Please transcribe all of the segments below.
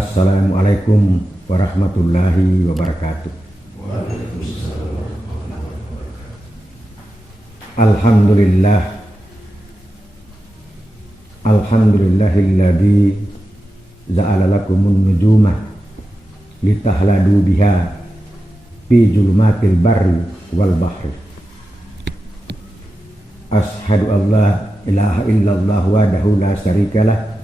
Assalamualaikum warahmatullahi wabarakatuh. Alhamdulillah, alhamdulillahilladzi ja'ala lakumun nujuma litahladu biha fi julumatil barri wal bahri. Ashhadu an la ilaha illallah wahdahu la syarikalah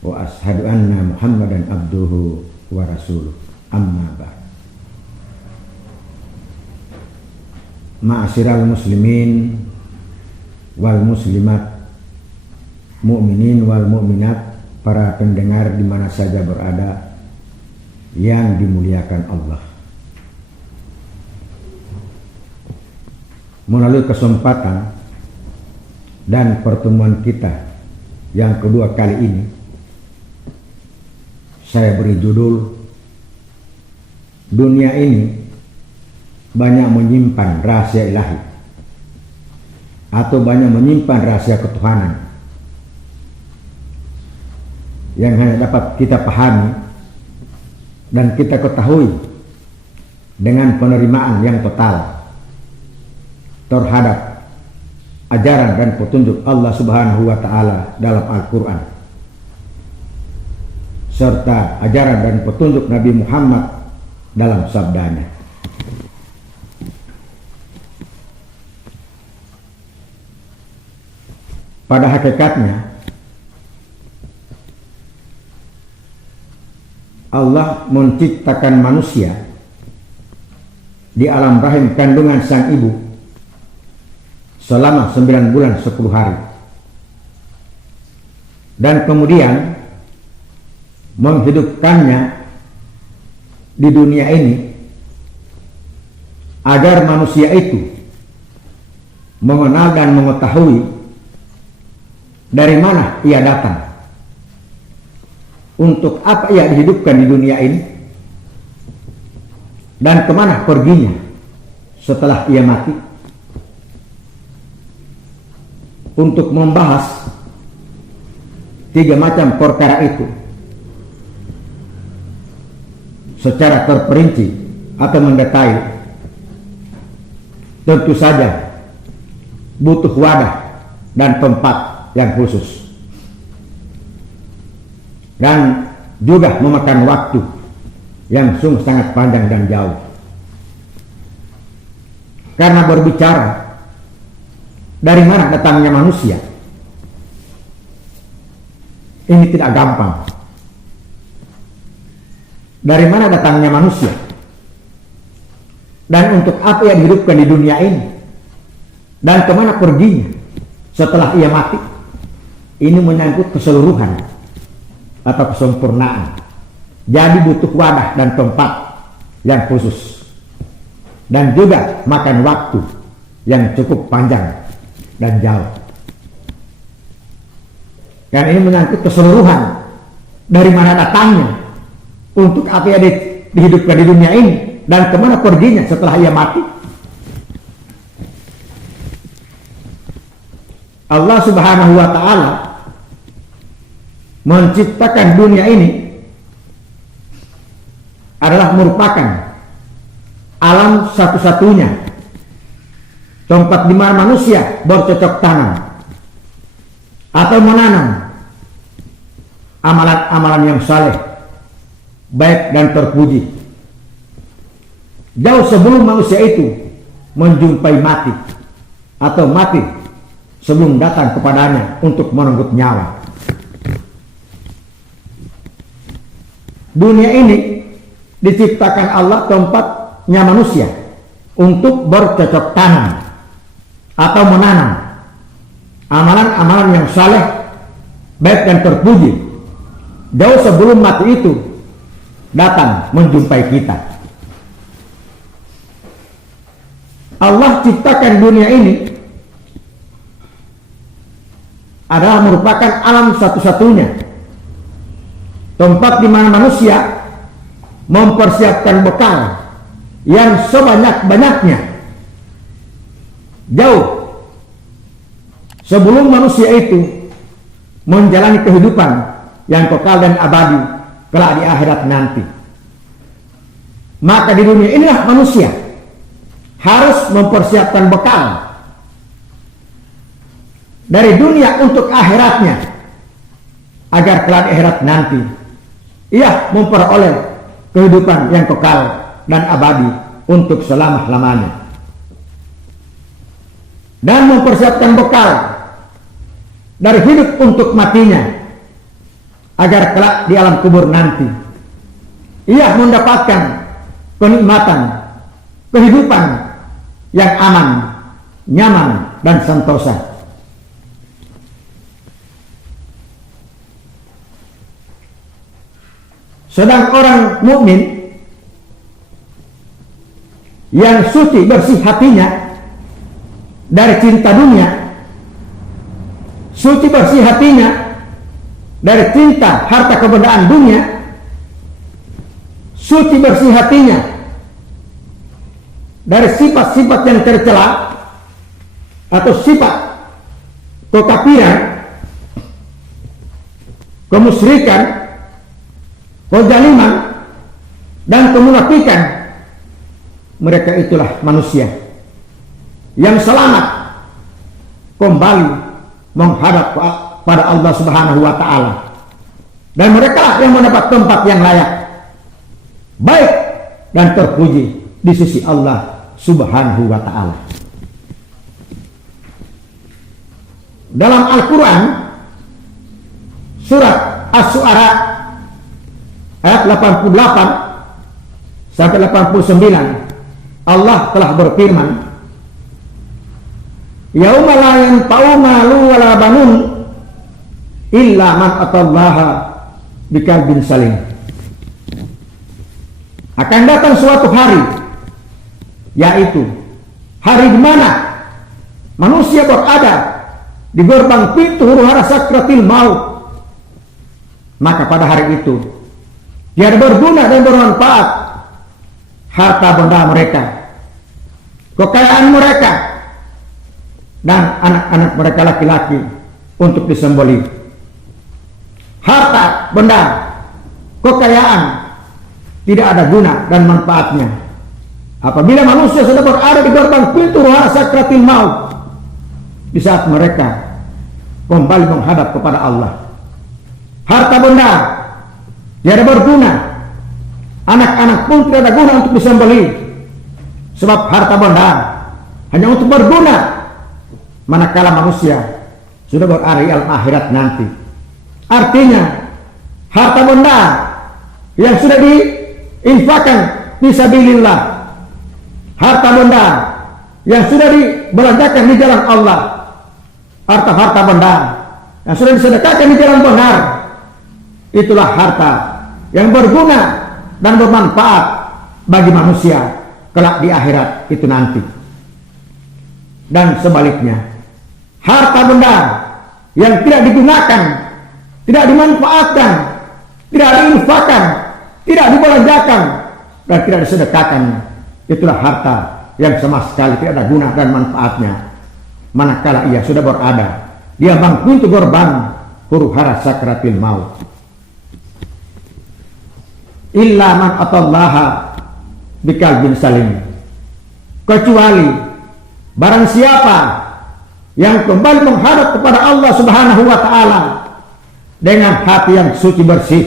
wa ashhadu anna Muhammadan abduhu wa rasuluh. Amma ba'd. Ma'asyiral muslimin wal muslimat, mu'minin wal mu'minat, para pendengar di mana saja berada yang dimuliakan Allah. Melalui kesempatan dan pertemuan kita yang kedua kali ini, saya beri judul, dunia ini banyak menyimpan rahasia ilahi atau banyak menyimpan rahasia ketuhanan yang hanya dapat kita pahami dan kita ketahui dengan penerimaan yang total terhadap ajaran dan petunjuk Allah Subhanahu wa Ta'ala dalam Al-Quran, serta ajaran dan petunjuk Nabi Muhammad dalam sabdanya. Pada hakikatnya Allah menciptakan manusia di alam rahim kandungan sang ibu selama 9 bulan 10 hari, dan kemudian menghidupkannya di dunia ini agar manusia itu mengenal dan mengetahui dari mana ia datang, untuk apa ia dihidupkan di dunia ini, dan kemana perginya setelah ia mati. Untuk membahas 3 macam perkara itu secara terperinci atau mendetail, tentu saja butuh wadah dan tempat yang khusus, dan juga memakan waktu yang sungguh sangat panjang dan jauh. Karena berbicara dari mana datangnya manusia ini tidak gampang. Dari mana datangnya manusia dan untuk apa ia dihidupkan di dunia ini, dan kemana perginya setelah ia mati, ini menyangkut keseluruhan atau kesempurnaan. Jadi butuh wadah dan tempat yang khusus, dan juga makan waktu yang cukup panjang dan jauh. Dan ini menyangkut keseluruhan, dari mana datangnya, untuk apa ia dihidupkan di dunia ini, dan kemana perginya setelah ia mati. Allah Subhanahu wa Ta'ala menciptakan dunia ini adalah merupakan alam satu-satunya tempat di mana manusia bercocok tanam atau menanam amalan-amalan yang saleh, baik dan terpuji, jauh sebelum manusia itu menjumpai mati atau mati sebelum datang kepadanya untuk merenggut nyawa. Dunia ini diciptakan Allah tempatnya manusia untuk bercocok tanam atau menanam amalan-amalan yang saleh, baik dan terpuji, jauh sebelum mati itu datang menjumpai kita. Allah ciptakan dunia ini adalah merupakan alam satu-satunya tempat di mana manusia mempersiapkan bekal yang sebanyak-banyaknya jauh sebelum manusia itu menjalani kehidupan yang kekal dan abadi kelak di akhirat nanti. Maka di dunia inilah manusia harus mempersiapkan bekal dari dunia untuk akhiratnya, agar kelak di akhirat nanti ia memperoleh kehidupan yang kekal dan abadi untuk selama-lamanya, dan mempersiapkan bekal dari hidup untuk matinya, agar kelak di alam kubur nanti ia mendapatkan kenikmatan kehidupan yang aman, nyaman, dan sentosa. Sedang orang mukmin yang suci bersih hatinya dari cinta dunia, suci bersih hatinya dari cinta harta kebendaan dunia, suci bersih hatinya dari sifat-sifat yang tercela atau sifat kekafiran, kemusyrikan, kezaliman, dan kemunafikan. Mereka itulah manusia yang selamat kembali menghadap pada Allah Subhanahu wa Ta'ala, dan mereka yang mendapat tempat yang layak, baik dan terpuji di sisi Allah Subhanahu wa Ta'ala. Dalam Al-Quran surat Asy-Syu'ara ayat 88 sampai 89, Allah telah berfirman, yauma la yanfa'u malun wala banun illa man atallaha biqalbin salim. Akan datang suatu hari, yaitu hari di mana manusia berada di gerbang pintu huru-hara sakratil maut. Maka pada hari itu tiada berguna dan bermanfaat harta benda mereka, kekayaan mereka, dan anak-anak mereka laki-laki untuk disembelih. Harta benda, kekayaan tidak ada guna dan manfaatnya apabila manusia sudah berada di gerbang pintu huru-hara sakratil maut, di saat mereka kembali menghadap kepada Allah. Harta benda tiada berguna, anak-anak pun tidak ada guna untuk disembelih, sebab harta benda hanya untuk berguna manakala manusia sudah berada di alam akhirat nanti. Artinya harta benda yang sudah diinfakkan fisabilillah, harta benda yang sudah dibelanjakan di jalan Allah, harta benda yang sudah disedekahkan di jalan benar, itulah harta yang berguna dan bermanfaat bagi manusia kelak di akhirat itu nanti. Dan sebaliknya, harta benda yang tidak digunakan, tidak dimanfaatkan, tidak diinfakkan, tidak dibelanjakan, dan tidak disedekahkan, itulah harta yang sama sekali tidak ada guna dan manfaatnya manakala ia sudah berada di ambang pintu gerbang huru-hara sakratil maut. Illa man atallaha biqalbin salim, kecuali barang siapa yang kembali menghadap kepada Allah Subhanahu wa Ta'ala dengan hati yang suci bersih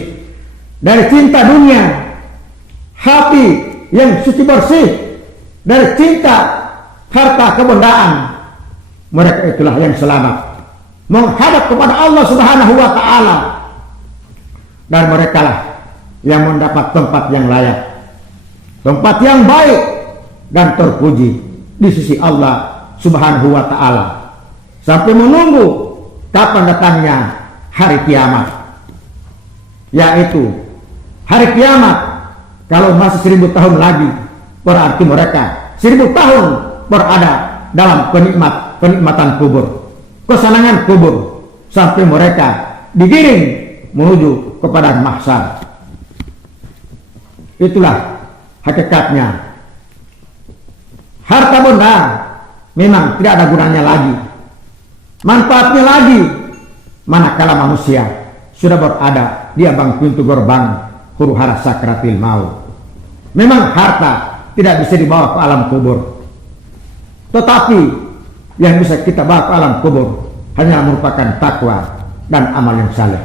dari cinta dunia, hati yang suci bersih dari cinta harta kebendaan, mereka itulah yang selamat menghadap kepada Allah Subhanahu wa Ta'ala, dan mereka lah yang mendapat tempat yang layak, tempat yang baik dan terpuji di sisi Allah Subhanahu wa Ta'ala, sampai menunggu kapan datangnya hari kiamat. Yaitu hari kiamat kalau masih 1000 tahun lagi, berarti mereka 1000 tahun berada dalam kenikmatan kubur, kesenangan kubur, sampai mereka digiring menuju kepada mahsyar. Itulah hakikatnya. Harta benda memang tidak ada gunanya lagi, manfaatnya lagi, manakala manusia sudah berada di ambang pintu gerbang huru-hara sakratil maut. Memang harta tidak bisa dibawa ke alam kubur, tetapi yang bisa kita bawa ke alam kubur hanyalah merupakan takwa dan amal yang saleh.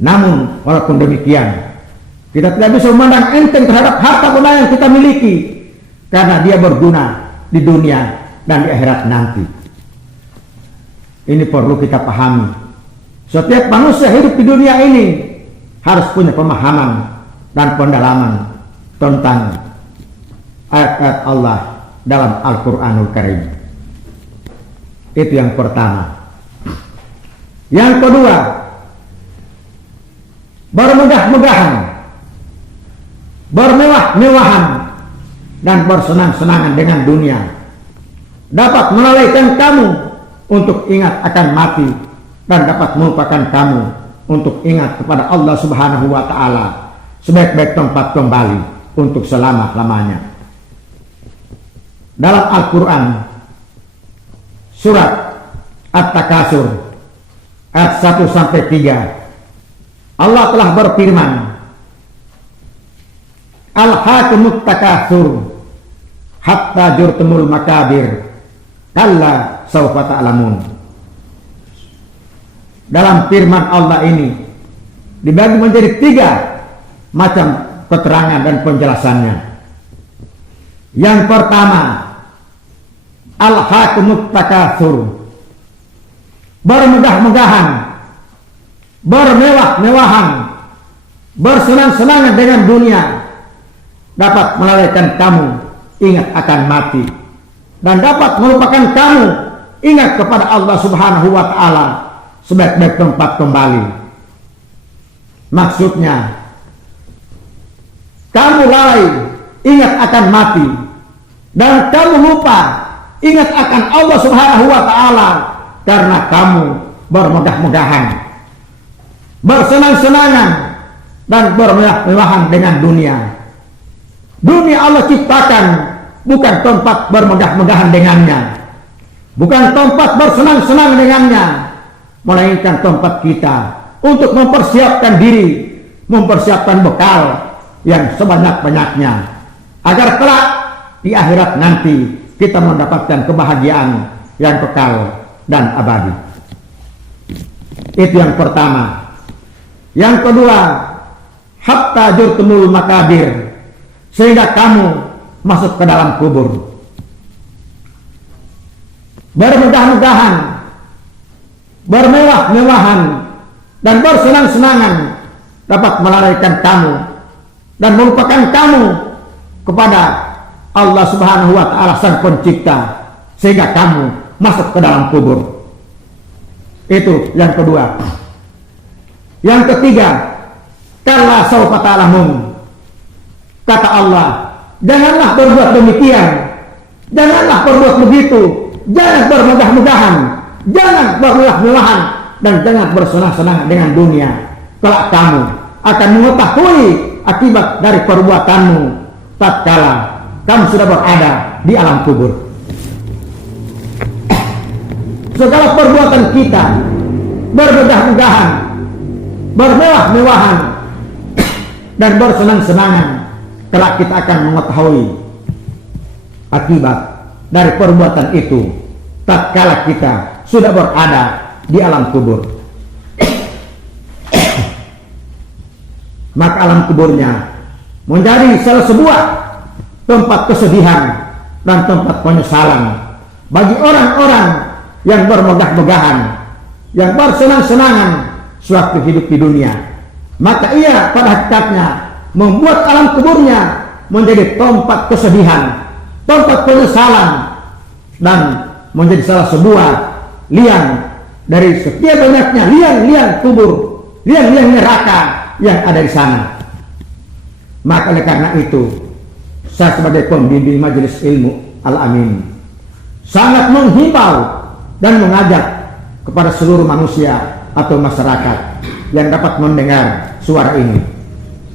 Namun walaupun demikian, kita tidak bisa memandang enteng terhadap harta benda yang kita miliki, karena dia berguna di dunia dan di akhirat nanti. Ini perlu kita pahami. Setiap manusia hidup di dunia ini harus punya pemahaman dan pendalaman tentang ayat-ayat Allah dalam Al-Quranul Karim. Itu yang pertama. Yang kedua, bermegah-megahan, bermewah-mewahan, dan bersenang-senangan dengan dunia dapat melalaikan kamu untuk ingat akan mati, dan dapat melupakan kamu untuk ingat kepada Allah Subhanahu wa Ta'ala sebaik-baik tempat kembali untuk selama-lamanya. Dalam Al-Quran surat At-Takasur ayat 1-3, Allah telah berfirman, Al-Hakumut Takasur hatta jurtumul makabir kalla sawfa ta'lamun. Dalam firman Allah ini dibagi menjadi 3 macam keterangan dan penjelasannya. Yang pertama, Al-Hakumut Takasur, bermegah-megahan, bermewah-mewahan, bersenang-senangan dengan dunia dapat melalaikan kamu ingat akan mati, dan dapat melupakan kamu ingat kepada Allah Subhanahu wa Ta'ala sebaik-baik tempat kembali. Maksudnya, kamu lalai ingat akan mati, dan kamu lupa ingat akan Allah Subhanahu wa Ta'ala karena kamu bermegah-megahan, bersenang-senangan, dan bermewah-mewahan dengan dunia. Dunia Allah ciptakan bukan tempat bermegah-megahan dengannya, bukan tempat bersenang-senang dengannya, melainkan tempat kita untuk mempersiapkan diri, mempersiapkan bekal yang sebanyak-banyaknya, agar kelak di akhirat nanti kita mendapatkan kebahagiaan yang kekal dan abadi. Itu yang pertama. Yang kedua, hatta jurtumul makabir, sehingga kamu masuk ke dalam kubur. Bermegah-megahan, bermewah-mewahan, dan bersenang-senangan dapat melalaikan kamu dan melupakan kamu kepada Allah Subhanahu wa Ta'ala Sang Pencipta, sehingga kamu masuk ke dalam kubur. Itu yang kedua. Yang ketiga, kalla sawfa ta'lamun, kata Allah, janganlah berbuat demikian, janganlah berbuat begitu, jangan bermegah-megahan, jangan bermewah-mewahan, dan jangan bersenang-senang dengan dunia. Kelak kamu akan mengetahui akibat dari perbuatanmu tatkala kamu sudah berada di alam kubur. Segala perbuatan kita, bermegah-megahan, bermewah-mewahan, dan bersenang-senangan, kelak kita akan mengetahui akibat dari perbuatan itu tatkala kita sudah berada di alam kubur. Maka alam kuburnya menjadi salah sebuah tempat kesedihan dan tempat penyesalan bagi orang-orang yang bermegah-megahan, yang bersenang-senangan sewaktu hidup di dunia. Maka ia pada hakikatnya membuat alam kuburnya menjadi tempat kesedihan, tempat penyesalan, dan menjadi salah sebuah liang dari sekian banyaknya liang-liang kubur, liang-liang neraka yang ada di sana. Maka oleh karena itu, saya sebagai pembimbing Majelis Ilmu Al-Amin sangat menghimbau dan mengajak kepada seluruh manusia atau masyarakat yang dapat mendengar suara ini,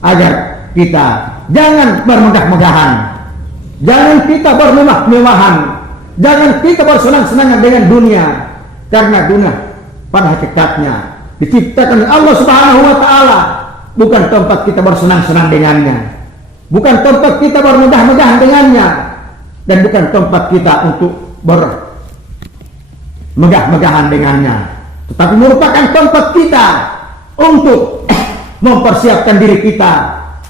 agar kita jangan bermegah-megahan, jangan kita bermewah-mewahan, jangan kita bersenang-senangan dengan dunia, karena dunia pada hakikatnya diciptakan oleh Allah Subhanahu wa Ta'ala bukan tempat kita bersenang-senang dengannya, bukan tempat kita bermegah-megahan dengannya, dan bukan tempat kita untuk bermegah-megahan dengannya, tetapi merupakan tempat kita untuk mempersiapkan diri kita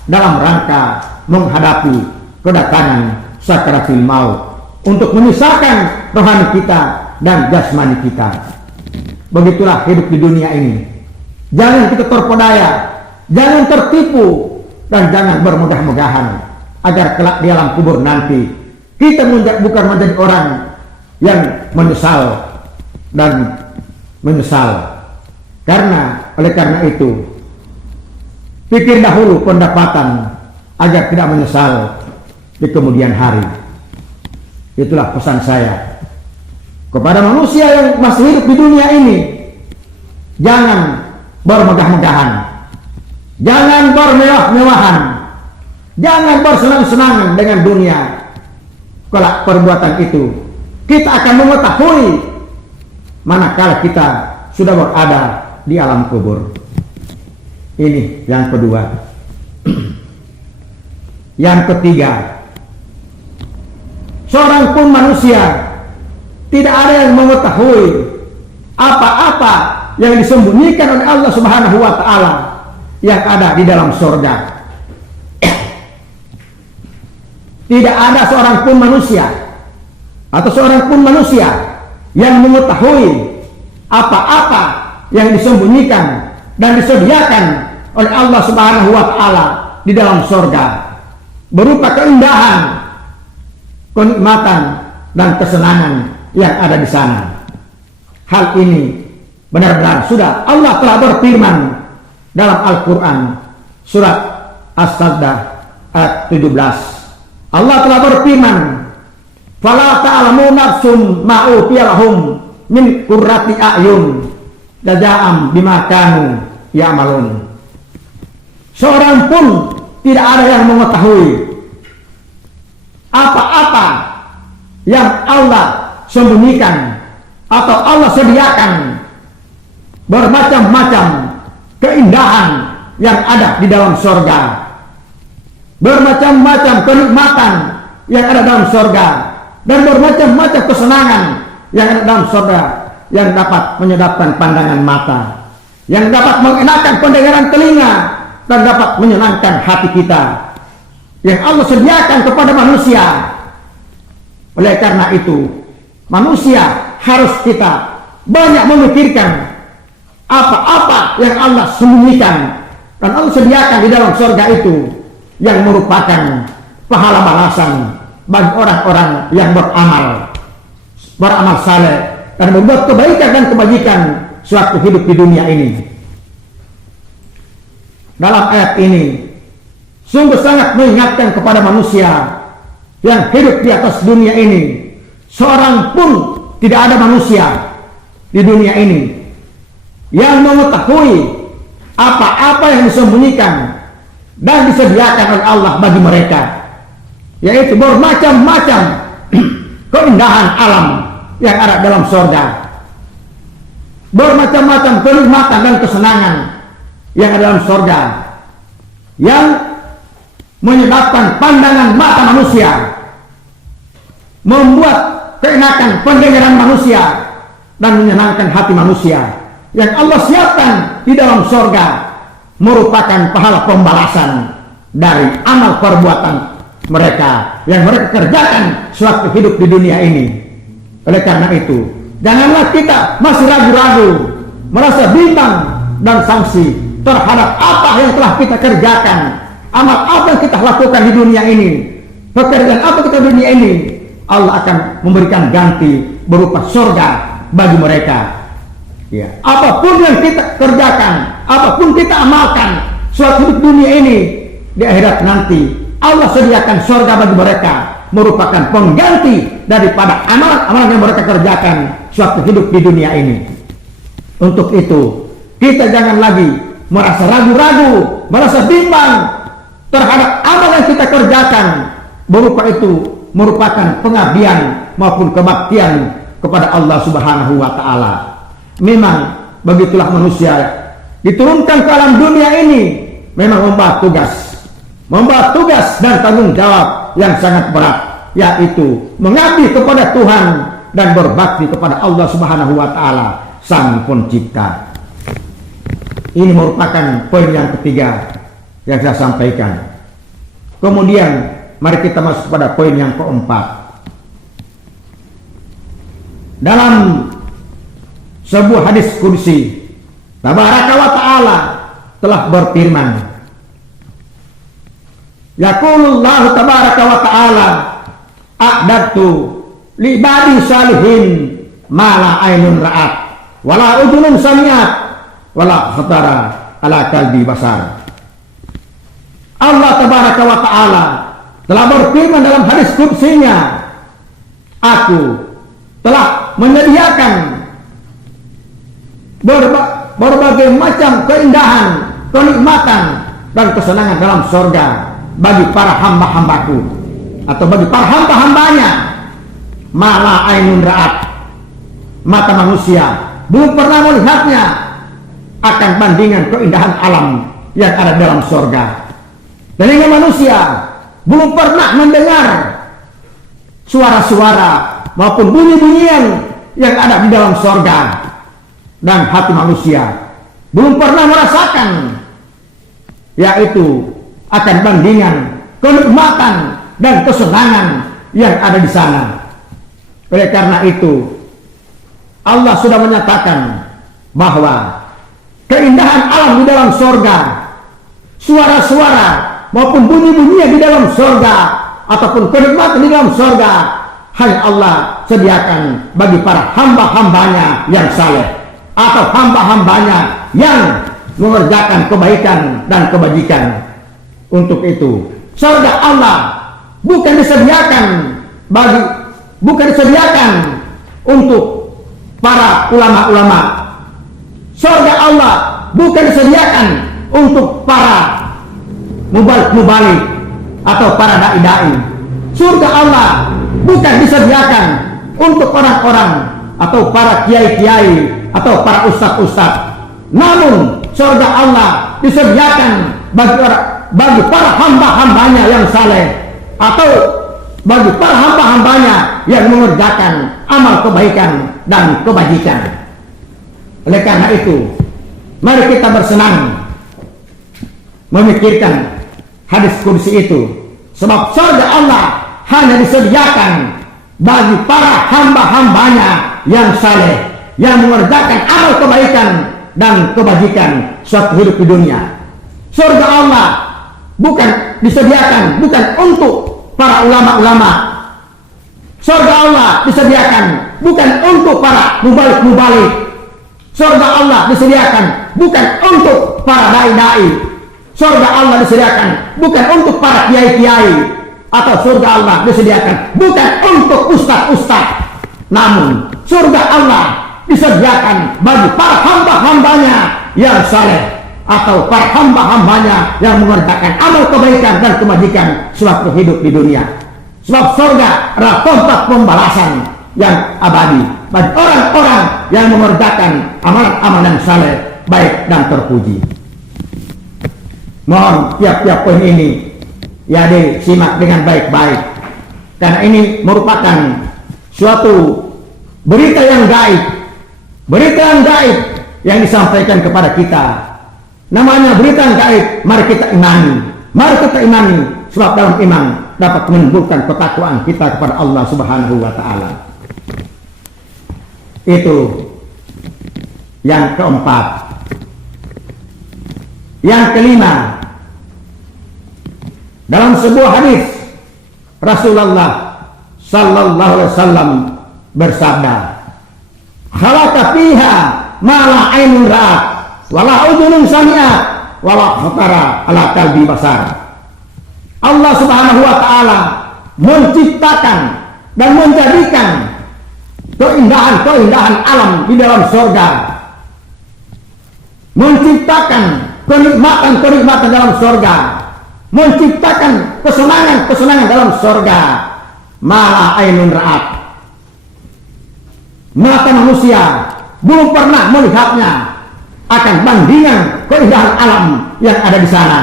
dalam rangka menghadapi kedatangan sakaratul maut, untuk menyusahkan rohani kita dan jasmani kita. Begitulah hidup di dunia ini. Jangan kita terpedaya, jangan tertipu, dan jangan bermegah-megahan, agar kelak di alam kubur nanti kita bukan menjadi orang yang menyesal dan menyesal. Oleh karena itu, pikir dahulu pendapatan agar tidak menyesal di kemudian hari. Itulah pesan saya kepada manusia yang masih hidup di dunia ini. Jangan bermegah-megahan, jangan bermewah-mewahan, jangan bersenang-senangan dengan dunia. Kalau perbuatan itu kita akan mengetahui manakala kita sudah berada di alam kubur. Ini yang kedua. Yang ketiga, seorang pun manusia tidak ada yang mengetahui apa-apa yang disembunyikan oleh Allah Subhanahu wa Ta'ala yang ada di dalam surga. Tidak ada seorang pun manusia atau seorang pun manusia yang mengetahui apa-apa yang disembunyikan dan disediakan oleh Allah Subhanahu wa Ta'ala di dalam surga, berupa keindahan, kenikmatan, dan kesenangan yang ada di sana. Hal ini benar-benar sudah Allah telah berfirman dalam Al-Quran surat As-Sajdah ayat 17. Allah telah berfirman, "Fala ta'lamu nafsum ma utiya lahum min qurrati a'yun jazaa'an bima kanu ya'malun." Seorang pun tidak ada yang mengetahui apa-apa yang Allah sembunyikan atau Allah sediakan, bermacam-macam keindahan yang ada di dalam surga, bermacam-macam kenikmatan yang ada dalam surga, dan bermacam-macam kesenangan yang ada dalam surga, yang dapat menyedapkan pandangan mata, yang dapat mengenakan pendengaran telinga, dan dapat menyenangkan hati kita, yang Allah sediakan kepada manusia. Oleh karena itu, manusia harus kita banyak memikirkan apa-apa yang Allah sembunyikan dan Allah sediakan di dalam surga itu, yang merupakan pahala balasan bagi orang-orang yang beramal saleh dan membuat kebaikan dan kebajikan suatu hidup di dunia ini. Dalam ayat ini sungguh sangat mengingatkan kepada manusia yang hidup di atas dunia ini. Seorang pun tidak ada manusia di dunia ini yang mengetahui apa-apa yang disembunyikan dan disediakan oleh Allah bagi mereka, yaitu bermacam-macam keindahan alam yang ada dalam surga, bermacam-macam kenikmatan dan kesenangan yang ada dalam surga, yang menyebabkan pandangan mata manusia, membuat keenakan pendengaran manusia, dan menyenangkan hati manusia, yang Allah siapkan di dalam surga, merupakan pahala pembalasan dari amal perbuatan mereka yang mereka kerjakan suatu hidup di dunia ini. Oleh karena itu, janganlah kita masih ragu-ragu, merasa bimbang dan sangsi terhadap apa yang telah kita kerjakan, amal apa yang kita lakukan di dunia ini, pekerjaan apa kita di dunia ini. Allah akan memberikan ganti berupa surga bagi mereka. Ya, apapun yang kita kerjakan, apapun kita amalkan suatu hidup dunia ini, di akhirat nanti Allah sediakan surga bagi mereka, merupakan pengganti daripada amalan-amalan yang mereka kerjakan suatu hidup di dunia ini. Untuk itu, kita jangan lagi merasa ragu-ragu, merasa bimbang terhadap amal yang kita kerjakan, berupa itu merupakan pengabdian maupun kebaktian kepada Allah Subhanahu wa Ta'ala. Memang begitulah manusia diturunkan ke alam dunia ini memang membawa tugas dan tanggung jawab yang sangat berat, yaitu mengabdi kepada Tuhan dan berbakti kepada Allah Subhanahu wa taala, Sang Pencipta. Ini merupakan poin yang ketiga yang saya sampaikan. Kemudian mari kita masuk pada poin yang keempat. Dalam sebuah hadis qudsi, Tabaraka wa ta'ala telah berfirman, yaqulullahu tabaraka wa ta'ala, a'dadtu li ibadi salihin ma la ainun ra'at wala udhunun sami'at wala khatara ala qalbi basar. Allah tabaraka wa ta'ala telah berfirman dalam hadis qudsinya, aku telah menyediakan berbagai macam keindahan, kenikmatan dan kesenangan dalam surga bagi para hamba-hambaku, atau bagi para hamba-hambanya, mala ainun ra'at, mata manusia belum pernah melihatnya, akan bandingan keindahan alam yang ada dalam surga. Telinga manusia belum pernah mendengar suara-suara maupun bunyi-bunyian yang ada di dalam surga, dan hati manusia belum pernah merasakan, yaitu akan bandingan kenikmatan dan kesenangan yang ada di sana. Oleh karena itu Allah sudah menyatakan bahwa keindahan alam di dalam surga, suara-suara maupun bunyi-bunyian di dalam surga ataupun kenikmatan di dalam surga, hanya Allah sediakan bagi para hamba-hambanya yang saleh atau hamba-hambanya yang mengerjakan kebaikan dan kebajikan. Untuk itu surga Allah bukan disediakan untuk para ulama-ulama. Surga Allah bukan disediakan untuk para mubalik atau para dai-dai. Surga Allah bukan disediakan untuk orang-orang atau para kiai-kiai atau para ustaz-ustaz. Namun surga Allah disediakan bagi para hamba-hambanya yang saleh, atau bagi para hamba-hambanya yang mengerjakan amal kebaikan dan kebajikan. Oleh karena itu mari kita bersenang memikirkan hadis qudsi itu, sebab surga Allah hanya disediakan bagi para hamba-hambanya yang saleh, yang mengerjakan amal kebaikan dan kebajikan suatu hidup di dunia. Surga Allah bukan disediakan bukan untuk para ulama-ulama. Surga Allah disediakan bukan untuk para mubalik-mubalik. Surga Allah disediakan bukan untuk para dai-dai. Surga Allah disediakan bukan untuk para kiai-kiai, atau surga Allah disediakan bukan untuk ustaz-ustaz. Namun surga Allah disediakan bagi para hamba-hambanya yang saleh, atau para hamba-hambanya yang mengerjakan amal kebaikan dan kebajikan suatu hidup di dunia. Sebab surga adalah tempat pembalasan yang abadi bagi orang-orang yang mengerjakan amalan-amalan saleh, baik dan terpuji. Mohon tiap-tiap poin ini ya disimak dengan baik-baik, karena ini merupakan suatu berita yang gaib, yang disampaikan kepada kita. Namanya berita yang gaib, mari kita imani, sebab dalam iman dapat menimbulkan ketakwaan kita kepada Allah Subhanahu wa taala. Itu yang keempat. Yang kelima, dalam sebuah hadis Rasulullah sallallahu alaihi wasallam bersabda, "Khalaqa fiha ma la ainun ra'at wa la udhunun sami'at wa la khatara ala qalbi basar." Allah Subhanahu wa taala menciptakan dan menjadikan keindahan-keindahan alam di dalam surga, menciptakan kenikmatan-kenikmatan dalam surga, menciptakan kesenangan-kesenangan dalam surga. Mala ainun ra'at, mata manusia belum pernah melihatnya, akan bandingan keindahan alam yang ada di sana.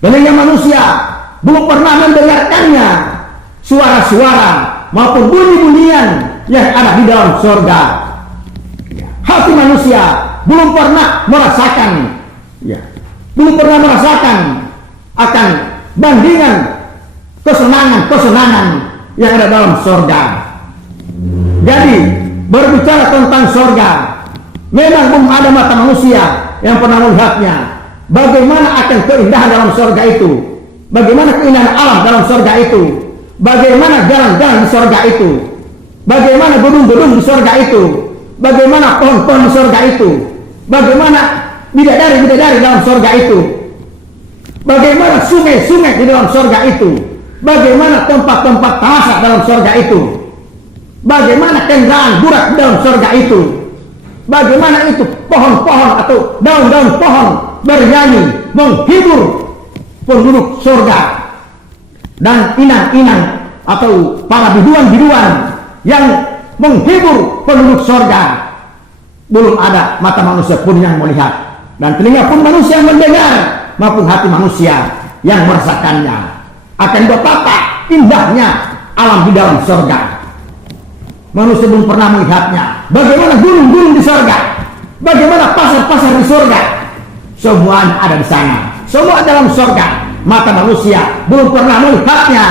Telinga manusia belum pernah mendengarkannya suara-suara maupun bunyi-bunyian yang ada di dalam surga. Hati manusia belum pernah merasakan, belum pernah merasakan akan bandingan kesenangan-kesenangan yang ada dalam surga. Jadi berbicara tentang surga, memang belum ada mata manusia yang pernah melihatnya. Bagaimana akan keindahan dalam surga itu? Bagaimana keindahan alam dalam surga itu? Bagaimana jalan-jalan di surga itu? Bagaimana gedung-gedung di surga itu? Bagaimana pohon-pohon di surga itu? Bagaimana bidadari-bidadari dalam surga itu? Bagaimana sungai-sungai di dalam surga itu? Bagaimana tempat-tempat tamasya dalam surga itu? Bagaimana kendaraan burak di dalam surga itu? Bagaimana itu pohon-pohon atau daun-daun pohon bernyanyi menghibur penduduk surga, dan inang-inang atau para biduan-biduan yang menghibur penduduk surga. Belum ada mata manusia pun yang melihat, dan telinga pun manusia yang mendengar, maupun hati manusia yang merasakannya. Akan betapa indahnya alam di dalam surga. Manusia belum pernah melihatnya. Bagaimana gunung-gunung di surga, bagaimana pasar-pasar di surga, semuanya ada di sana. Semua dalam surga. Mata manusia belum pernah melihatnya,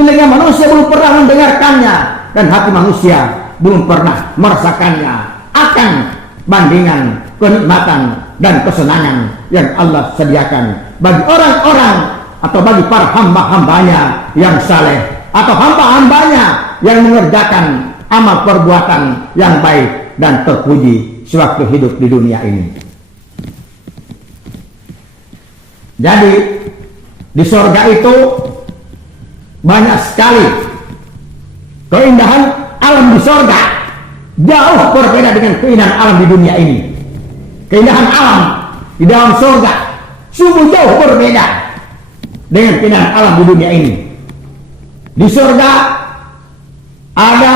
telinga manusia belum pernah mendengarkannya, dan hati manusia belum pernah merasakannya. Akan bandingan kenikmatan dan kesenangan yang Allah sediakan bagi orang-orang atau bagi para hamba-hambanya yang saleh, atau hamba-hambanya yang mengerjakan amal perbuatan yang baik dan terpuji sewaktu hidup di dunia ini. Jadi di surga itu banyak sekali keindahan alam di surga, jauh berbeda dengan keindahan alam di dunia ini. Keindahan alam di dalam surga sungguh jauh berbeda dengan keindahan alam di dunia ini. Di surga ada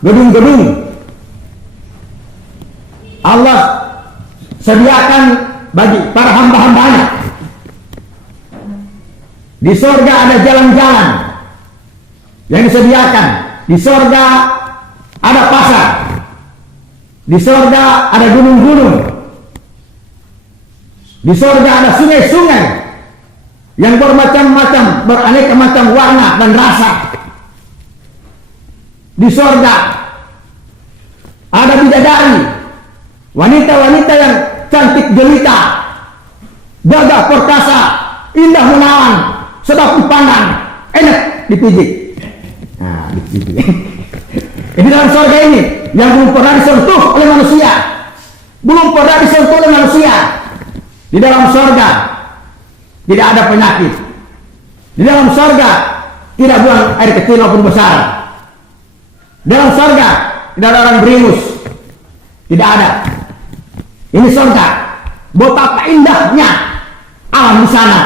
gedung-gedung Allah sediakan bagi para hamba-hambanya. Di surga ada jalan-jalan yang disediakan. Di surga ada pasar. Di surga ada gunung-gunung. Di surga ada sungai-sungai yang bermacam-macam, beraneka macam warna dan rasa. Di surga ada bidadari, wanita-wanita yang cantik jelita, gagah perkasa, indah menawan, sedap dipandang, enak dipijit. Nah, dipijit. Ini dalam surga ini yang belum pernah disentuh oleh manusia, belum pernah disentuh oleh manusia. Di dalam surga tidak ada penyakit. Di dalam surga tidak buang air kecil maupun besar. Di dalam surga tidak ada orang beringus, tidak ada. Ini surga. Betapa indahnya alam di sana.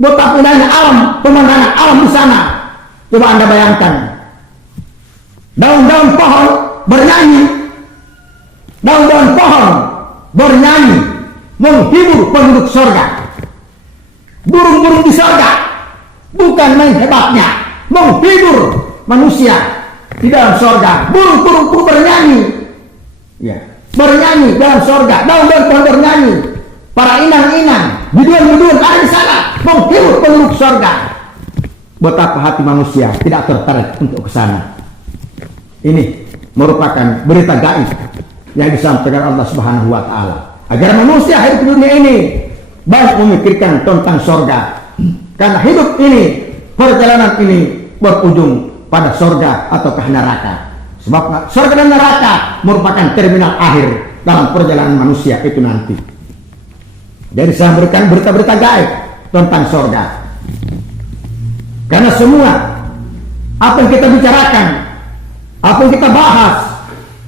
Betapa indahnya alam, pemandangan alam di sana. Coba Anda bayangkan. Daun-daun pohon bernyanyi. Daun-daun pohon bernyanyi menghibur penduduk surga. Burung-burung di surga bukan main hebatnya menghibur manusia di dalam surga. Burung-burung pun bernyanyi, bernyanyi dalam surga. Daun-daun pohon bernyanyi. Para inang-inang, biduan-biduan ada di sana menghibur penduduk surga. Betapa hati manusia tidak tertarik untuk ke sana. Ini merupakan berita gaib yang disampaikan Allah Subhanahu wa taala agar manusia hidup di dunia ini banyak memikirkan tentang surga. Karena hidup ini, perjalanan ini berujung pada surga ataukah neraka. Sebab surga dan neraka merupakan terminal akhir dalam perjalanan manusia itu nanti. Jadi saya memberikan berita-berita gaib tentang surga. Karena semua apa yang kita bicarakan, apa yang kita bahas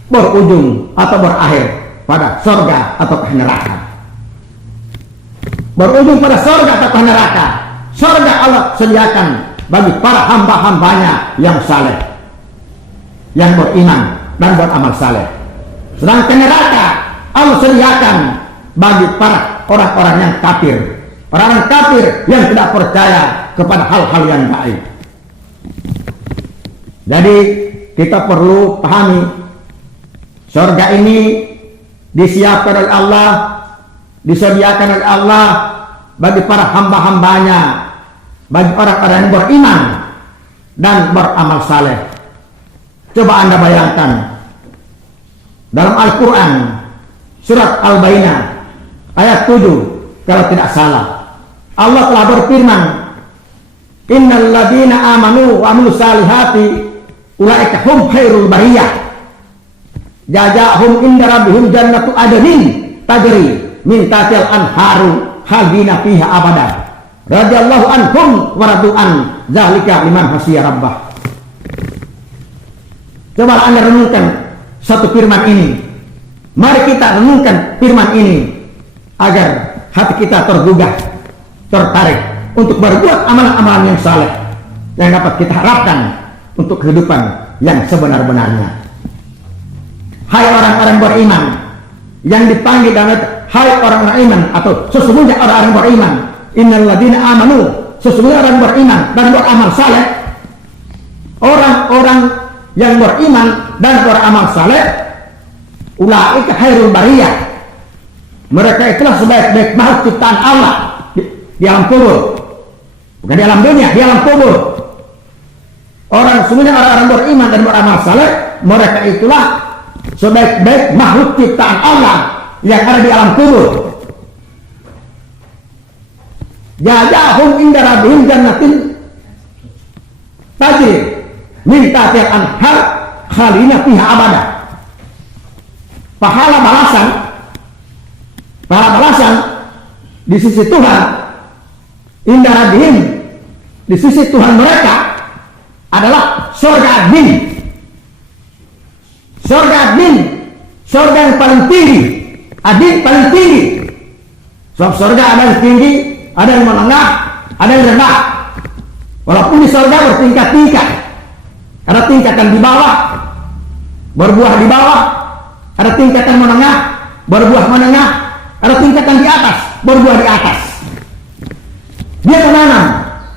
berujung atau berakhir pada surga ataukah neraka. Berujung pada surga ataukah neraka. Surga Allah sediakan bagi para hamba-hambanya yang saleh, yang beriman dan beramal saleh. Sedangkan neraka Allah sediakan bagi para orang-orang yang kafir, orang-orang kafir yang tidak percaya kepada hal-hal yang gaib. Jadi kita perlu pahami, surga ini disiapkan oleh Allah, disediakan oleh Allah bagi para hamba-hambanya, bagi orang-orang yang beriman dan beramal saleh. Coba Anda bayangkan dalam Al-Quran surat Al-Baqarah ayat 7 kalau tidak salah, Allah telah berfirman, innal ladzina amanu wa amilus salihati ulaika hum khairul bariyah jazaa'uhum inda rabbihim jannatu adnin tajri min tahtiha al-anharu khalidina fiha abada radhiyallahu anhum wa radu an zalika liman khashiya rabbah. Coba Anda renungkan satu firman ini. Mari kita renungkan firman ini agar hati kita tergugah, tertarik untuk berbuat amalan-amalan yang saleh yang dapat kita harapkan untuk kehidupan yang sebenar-benarnya. Hai orang-orang beriman yang dipanggil dan hai orang-orang iman, atau sesungguhnya orang-orang beriman, innal ladzina amanu, sesungguhnya orang beriman dan beramal saleh, orang-orang yang beriman dan beramal saleh, ulaika khairul bariyah, mereka itulah sebaik-baik makhluk ciptaan Allah di alam kubur, bukan di alam dunia, di alam kubur. Orang semuanya orang-orang beriman dan beramal saleh, mereka itulah sebaik-baik makhluk ciptaan Allah yang ada di alam kubur. Jazaa'uhum inda rabbihim jannatin tajri min tahtiha al-anhar khalidina fiha abada. Pahala balasan di sisi Tuhan, inda rabbihim, di sisi Tuhan mereka adalah surga adnin. Surga adnin, surga yang paling tinggi, adnin paling tinggi. Sebab surga ada yang tinggi, ada yang menengah, ada yang rendah. Walaupun di surga bertingkat-tingkat, ada tingkatan di bawah, berbuah di bawah, ada tingkatan menengah, berbuah menengah, ada tingkatan di atas, berbuah di atas. Dia menanam,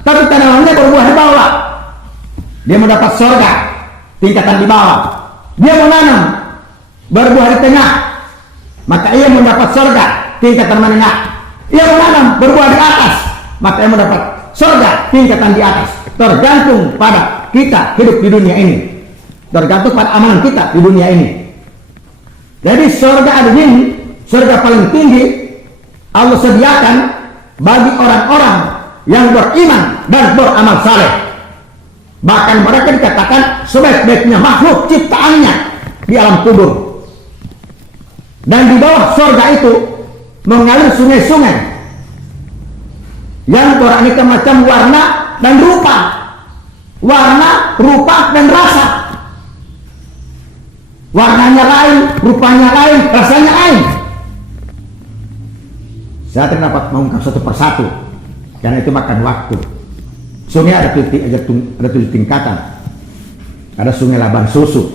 tapi tanamannya berbuah di bawah, dia mendapat surga tingkatan di bawah. Dia menanam, berbuah di tengah, maka ia mendapat surga tingkatan menengah. Ia menanam, berbuah di atas, maka ia mendapat surga tingkatan di atas. Tergantung pada kita hidup di dunia ini, tergantung pada amalan kita di dunia ini. Jadi surga adnin, surga paling tinggi, Allah sediakan bagi orang-orang yang beriman dan beramal saleh. Bahkan mereka dikatakan sebaik-baiknya makhluk ciptaannya di alam kubur. Dan di bawah surga itu mengalir sungai-sungai yang beraneka macam warna dan rupa. Warna, rupa, dan rasa. Warnanya lain, rupanya lain, rasanya lain. Saya tidak dapat mengungkap satu persatu karena itu makan waktu. Sungai ada tujuh tingkatan. Ada sungai Laban Susu,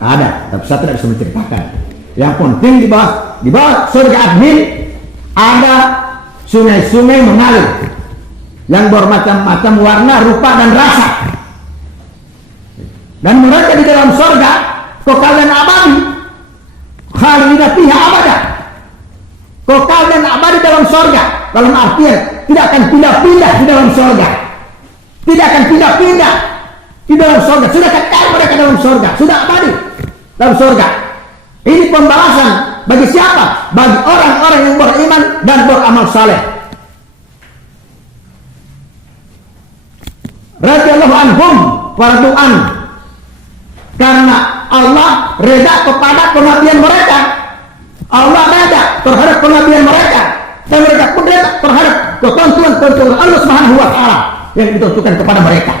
ada, tapi saya tidak bisa menceritakan. Yang penting di bawah surga adnin ada sungai-sungai mengalir yang bermacam-macam warna, rupa, dan rasa. Dan mereka di dalam surga kekal dan abadi, khalidina fiha abada. Kekal dan abadi dalam surga, dalam artian tidak akan pindah-pindah di dalam surga. Tidak akan pindah-pindah di dalam surga. Sudah kekal mereka dalam surga, sudah abadi dalam surga. Ini pembalasan bagi siapa? Bagi orang-orang yang beriman dan beramal saleh. Radhiyallahu anhum wa radu an, karena Allah reda kepada pengabdian mereka. Allah reda terhadap pengabdian mereka, dan mereka pun reda terhadap ketentuan-ketentuan Allah Subhanahu wa taala yang ditentukan kepada mereka.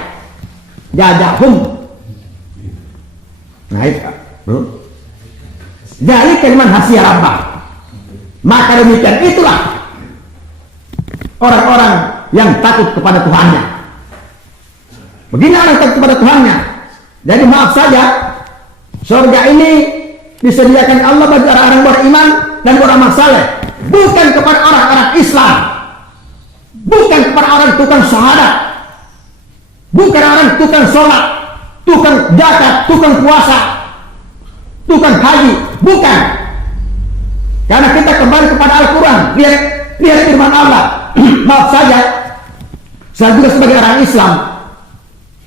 Jazaa'uhum. Nah itu, bro. Jadi kalimat khashiya rabbah. Maka demikian itulah orang-orang yang takut kepada Tuhannya. Begini orang takut kepada Tuhannya. Jadi maaf saja, surga ini disediakan Allah bagi orang-orang beriman dan beramal saleh, bukan kepada orang-orang Islam, bukan kepada orang tukang syahadat, bukan orang tukang sholat, tukang zakat, tukang puasa, tukang haji, bukan. Karena kita kembali kepada Al-Quran. Lihat firman Allah. Maaf saja, saya juga sebagai orang Islam,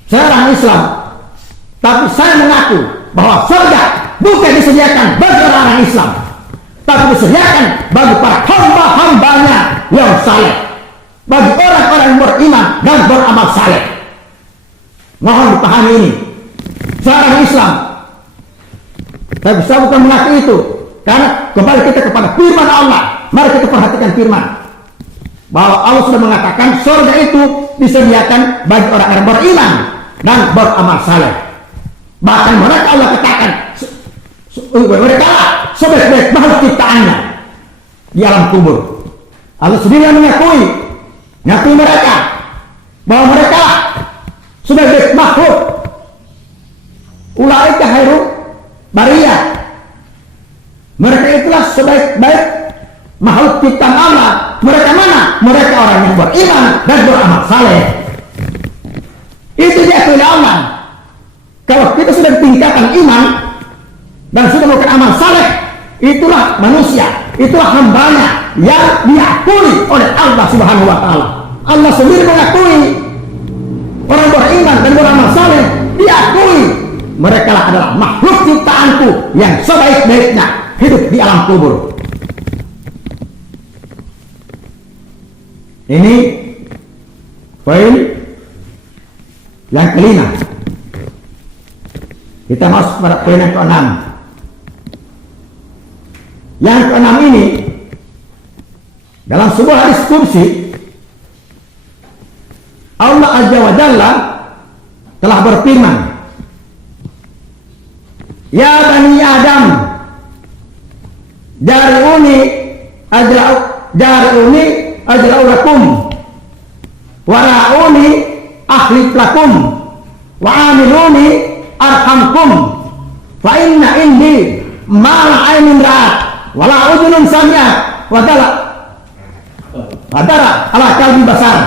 saya orang Islam, tapi saya mengaku bahwa surga bukan disediakan bagi orang Islam, tapi disediakan bagi para hamba-hambanya yang saleh, bagi orang-orang yang beriman dan beramal saleh. Mohon dipahami ini. Saya orang Islam, tapi saya bukan mengaku itu. Karena kembali kita kepada firman Allah. Mari kita perhatikan firman bahwa Allah sudah mengatakan surga itu disediakan bagi orang-orang beriman dan beramal saleh. Bahkan mereka Allah katakan mereka lah sebaik-baik makhluk ciptaannya di alam kubur. Allah sendiri yang mengakui mereka bahwa mereka lah sebaik-baik makhluk. Ulaika khairu bariyah. Mereka itulah sebaik-baik makhluk ciptaan Allah. Mereka mana? Mereka orang yang beriman dan beramal saleh. Itu diakui Allah. Kalau kita sudah tingkatkan iman dan sudah melakukan amal saleh, itulah manusia, itulah hambanya yang diakui oleh Allah Subhanahu wa Ta'ala. Allah sendiri mengakui orang beriman dan beramal saleh, diakui mereka adalah makhluk ciptaanku yang sebaik-baiknya hidup di alam kubur. Ini poin yang kelima. Kita masuk pada poin yang keenam. Yang keenam ini dalam sebuah hadis qudsi Allah Azza wa Jalla telah berfirman, "Ya bani Adam, jari'uni ajra'u lakum wa ra'uni akhlif lakum wa amiluni arhamkum fa inna indi ma la aynin ra'at wa la udhunun sami'at wa dara ala qalbi basar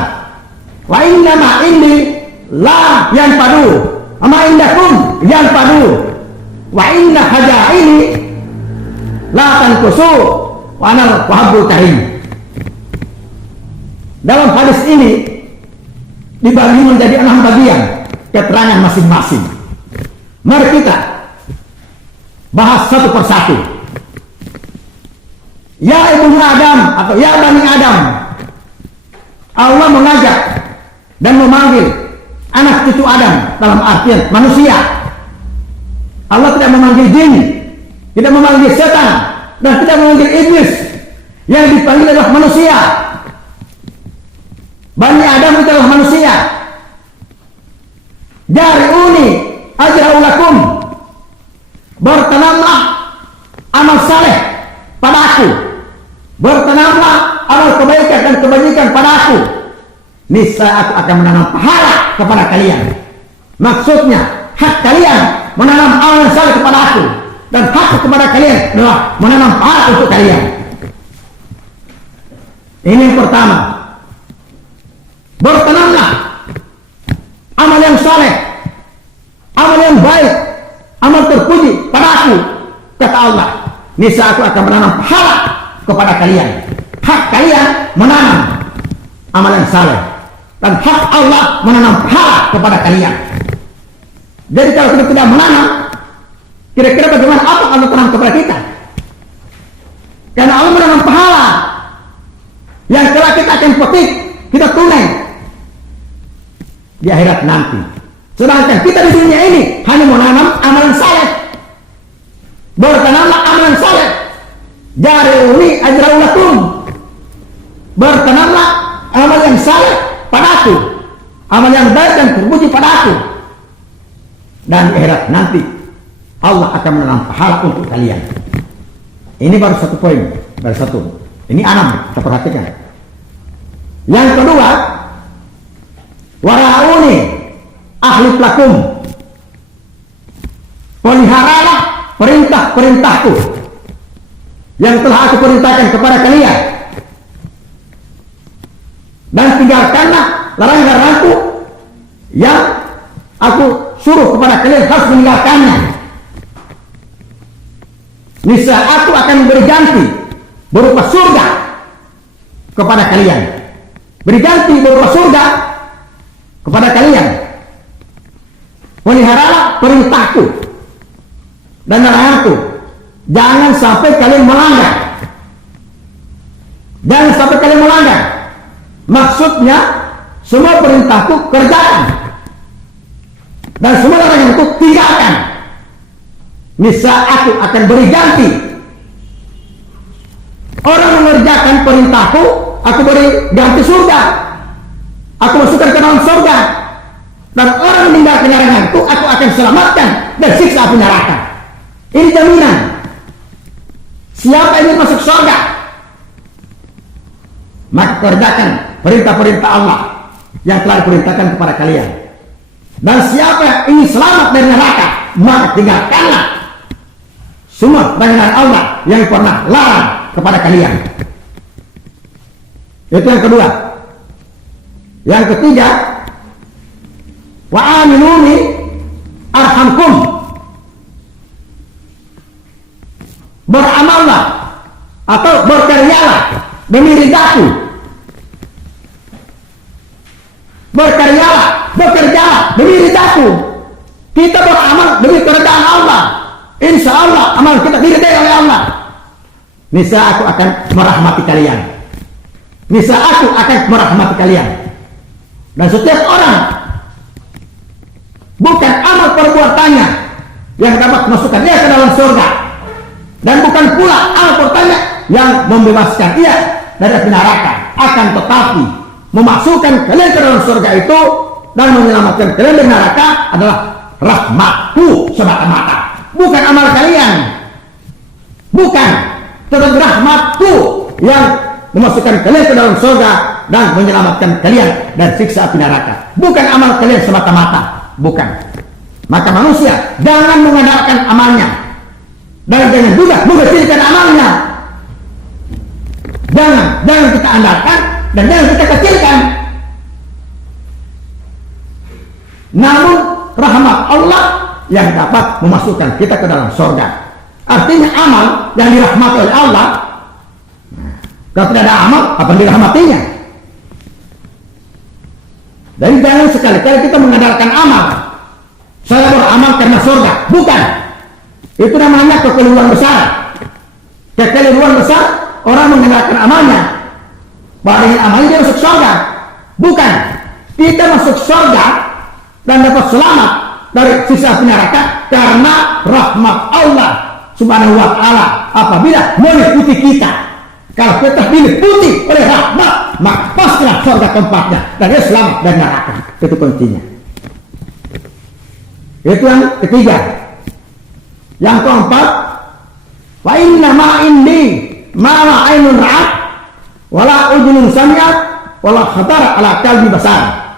wa inna ma indi la yanfadu ama indakum yanfadu wa inna hajaini la tanqusu wa ana wahabul karim." Dalam hadis ini dibagi menjadi 6 bagian keterangan masing-masing. Mari kita bahas satu persatu. Ya ibnu Adam atau ya bani Adam, Allah mengajak dan memanggil anak cucu Adam dalam artian manusia. Allah tidak memanggil jin, tidak memanggil setan, dan tidak memanggil iblis. Yang dipanggil adalah manusia. Bani Adam itu adalah manusia. Jari'uni ajra'u lakum, bertanamlah amal saleh pada aku, bertanamlah amal kebaikan dan kebajikan pada aku, niscaya aku akan menanam pahala kepada kalian. Maksudnya hak kalian menanam amal saleh kepada aku, dan hak kepada kalian adalah menanam pahala untuk kalian. Ini yang pertama. Bertanamlah amal yang saleh, amal yang baik, amal terpuji pada aku, kata Allah, niscaya aku akan menanam pahala kepada kalian. Hak kalian menanam amal yang saleh, dan hak Allah menanam pahala kepada kalian. Jadi kalau kita tidak menanam, kira-kira bagaimana apa Allah tanam kepada kita? Karena Allah menanam pahala yang telah kita akan petik, kita tunai di akhirat nanti. Sedangkan kita di dunia ini hanya menanam amalan saleh. Bertanamlah amalan saleh. Jari'uni ajra'u lakum, bertanamlah amal yang saleh padaku, amal yang baik dan terpuji padaku, dan di akhirat nanti Allah akan menanam pahala untuk kalian. Ini baru satu poin, baru satu. Ini 6, kita perhatikan. Yang kedua, wara'uni akhlif lakum, peliharalah perintah-perintahku yang telah aku perintahkan kepada kalian, dan tinggalkanlah larangan-laranganku yang aku suruh kepada kalian harus meninggalkannya. Niscaya aku akan beri ganti berupa surga kepada kalian. Beri ganti berupa surga kepada kalian. Peliharalah perintahku dan laranganku. Jangan sampai kalian melanggar. Jangan sampai kalian melanggar. Maksudnya semua perintahku kerjakan dan semua laranganku tinggalkan. Niscaya aku akan beri ganti. Orang mengerjakan perintahku, aku beri ganti surga. Aku masukkan ke dalam surga. Dan orang meninggalkan laranganku, aku akan selamatkan dari siksa api neraka. Ini jaminan. Siapa yang ingin masuk surga, maka kerjakan perintah-perintah Allah yang telah diperintahkan kepada kalian. Dan siapa yang ingin selamat dari neraka, maka tinggalkanlah semua larangan Allah yang pernah larang kepada kalian. Itu yang kedua. Yang ketiga, wa aminuni arhamkum. Beramallah atau berkaryalah demi ridhaku. Berkaryalah, bekerjalah demi ridhaku. Kita beramal demi keridhaan Allah. Insya Allah amal kita diridai oleh Allah. Niscaya aku akan merahmati kalian. Niscaya aku akan merahmati kalian. Dan setiap orang, bukan amal perbuatannya yang dapat memasukkan dia ke dalam surga, dan bukan pula amal perbuatannya yang membebaskan dia dari api neraka, akan tetapi memasukkan kalian ke dalam surga itu dan menyelamatkan kalian dari neraka adalah rahmatku semata-mata. Bukan amal kalian, bukan, tetapi rahmatku yang memasukkan kalian ke dalam surga dan menyelamatkan kalian dari siksa api neraka. Bukan amal kalian semata-mata, bukan. Maka manusia jangan mengandalkan amalnya, dan jangan juga mengecilkan amalnya. Jangan kita andalkan dan jangan kita kecilkan. Namun rahmat Allah yang dapat memasukkan kita ke dalam surga. Artinya amal yang dirahmati oleh Allah. Kalau tidak ada amal, apa yang dirahmatinya? Jadi jangan sekali-kali kita mengandalkan amal. Saya beramal karena surga. Bukan. Itu namanya kekeliruan besar. Kekeliruan besar, orang mengandalkan amalnya. Bahwa dengan amalnya dia masuk surga. Bukan. Kita masuk surga dan dapat selamat dari siksa api neraka karena rahmat Allah Subhanahu wa ta'ala apabila meliputi kita. Kalau kita diliputi oleh rahmat, maka pastilah surga tempatnya dan dia selamat dari neraka. Itu kuncinya. Itu yang ketiga. Yang keempat, wa inna ma indi ma la ainun ra'at wala udhunun sami'at wala khatara ala qalbi basar.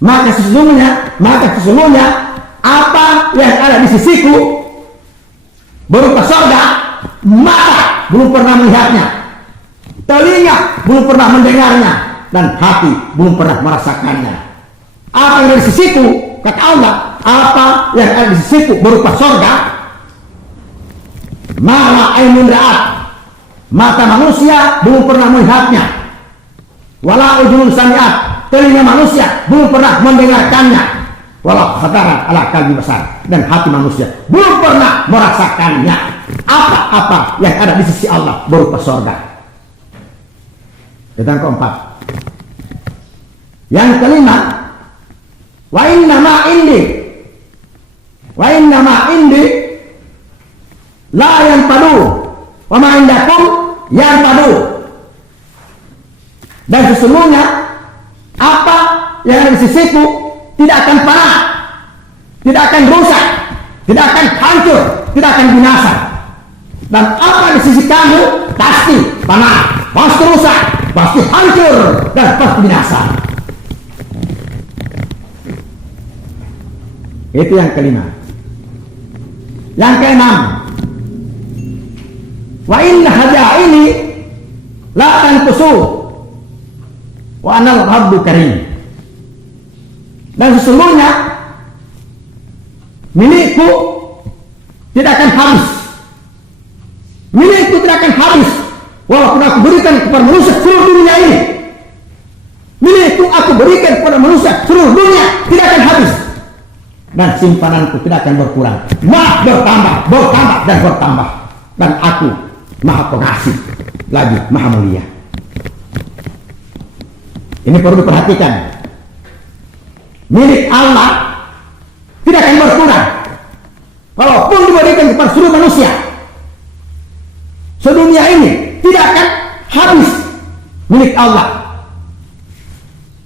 Maka sesungguhnya apa yang ada di sisiku berupa surga, mata belum pernah melihatnya, telinga belum pernah mendengarnya, dan hati belum pernah merasakannya. Apa yang ada di sisiku, kata Allah, apa yang ada di sisiku berupa surga, mala ainun ra'at, mata manusia belum pernah melihatnya, wala udhunun sami'at, telinga manusia belum pernah mendengarkannya, walau khataran ala qalbi basar, dan hati manusia belum pernah merasakannya. Apa-apa yang ada di sisi Allah berupa surga. Itu yang keempat. Yang kelima, wa inna ma indi la yanfadu wa ma indakum yanfadu. Dan sesungguhnya apa yang ada di sisiku tidak akan panah, tidak akan rusak, tidak akan hancur, tidak akan binasa. Dan apa di sisi kamu pasti panah, pasti rusak, pasti hancur, dan pasti binasa. Itu yang kelima. Yang keenam, wa inna ini la tanqusu wa anal rabbu karim. Dan sesungguhnya milikku tidak akan habis. Milikku tidak akan habis walaupun aku berikan kepada manusia seluruh dunia ini. Milikku aku berikan kepada manusia seluruh dunia, tidak akan habis. Dan simpananku tidak akan berkurang, malah bertambah, bertambah dan bertambah. Dan aku maha pengasih lagi maha mulia. Ini perlu diperhatikan. Milik Allah tidak akan berkurang walaupun diberikan kepada seluruh manusia. Sedunia ini tidak akan habis milik Allah,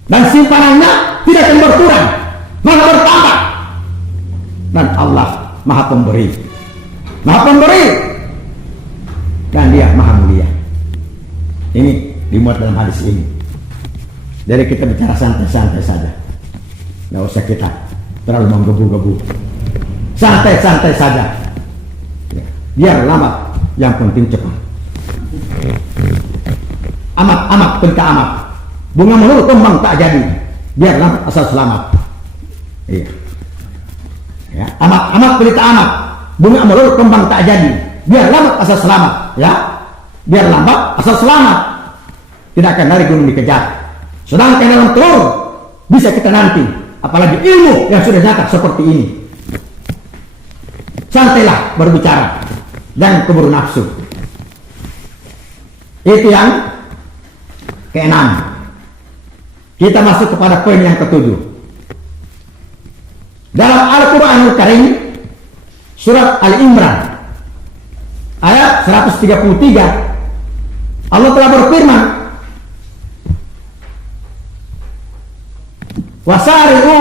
dan simpanannya tidak akan berkurang, malah bertambah. Dan Allah maha pemberi, dan dia maha mulia. Ini dimuat dalam hadis ini. Jadi kita bicara santai-santai saja, nggak usah kita terlalu menggebu-gebu. Santai-santai saja, biar lama, yang penting cepat. Amat perintah amat. Bunga melulu kembang tak jadi, biar lambat asal selamat. Iya. Ya, amat berita amat. Bunga melulu kembang tak jadi, biar lambat asal selamat. Ya, biar lambat asal selamat. Tidak akan dari gunung dikejar. Sedangkan dalam telur bisa kita nanti, apalagi ilmu yang sudah nyata seperti ini. Santailah berbicara, jangan keburu nafsu. Itu yang keenam. Kita masuk kepada poin yang ketujuh. Dalam Al-Quranul Karim, surat Al-Imran ayat 133, Allah telah berfirman, wasari'u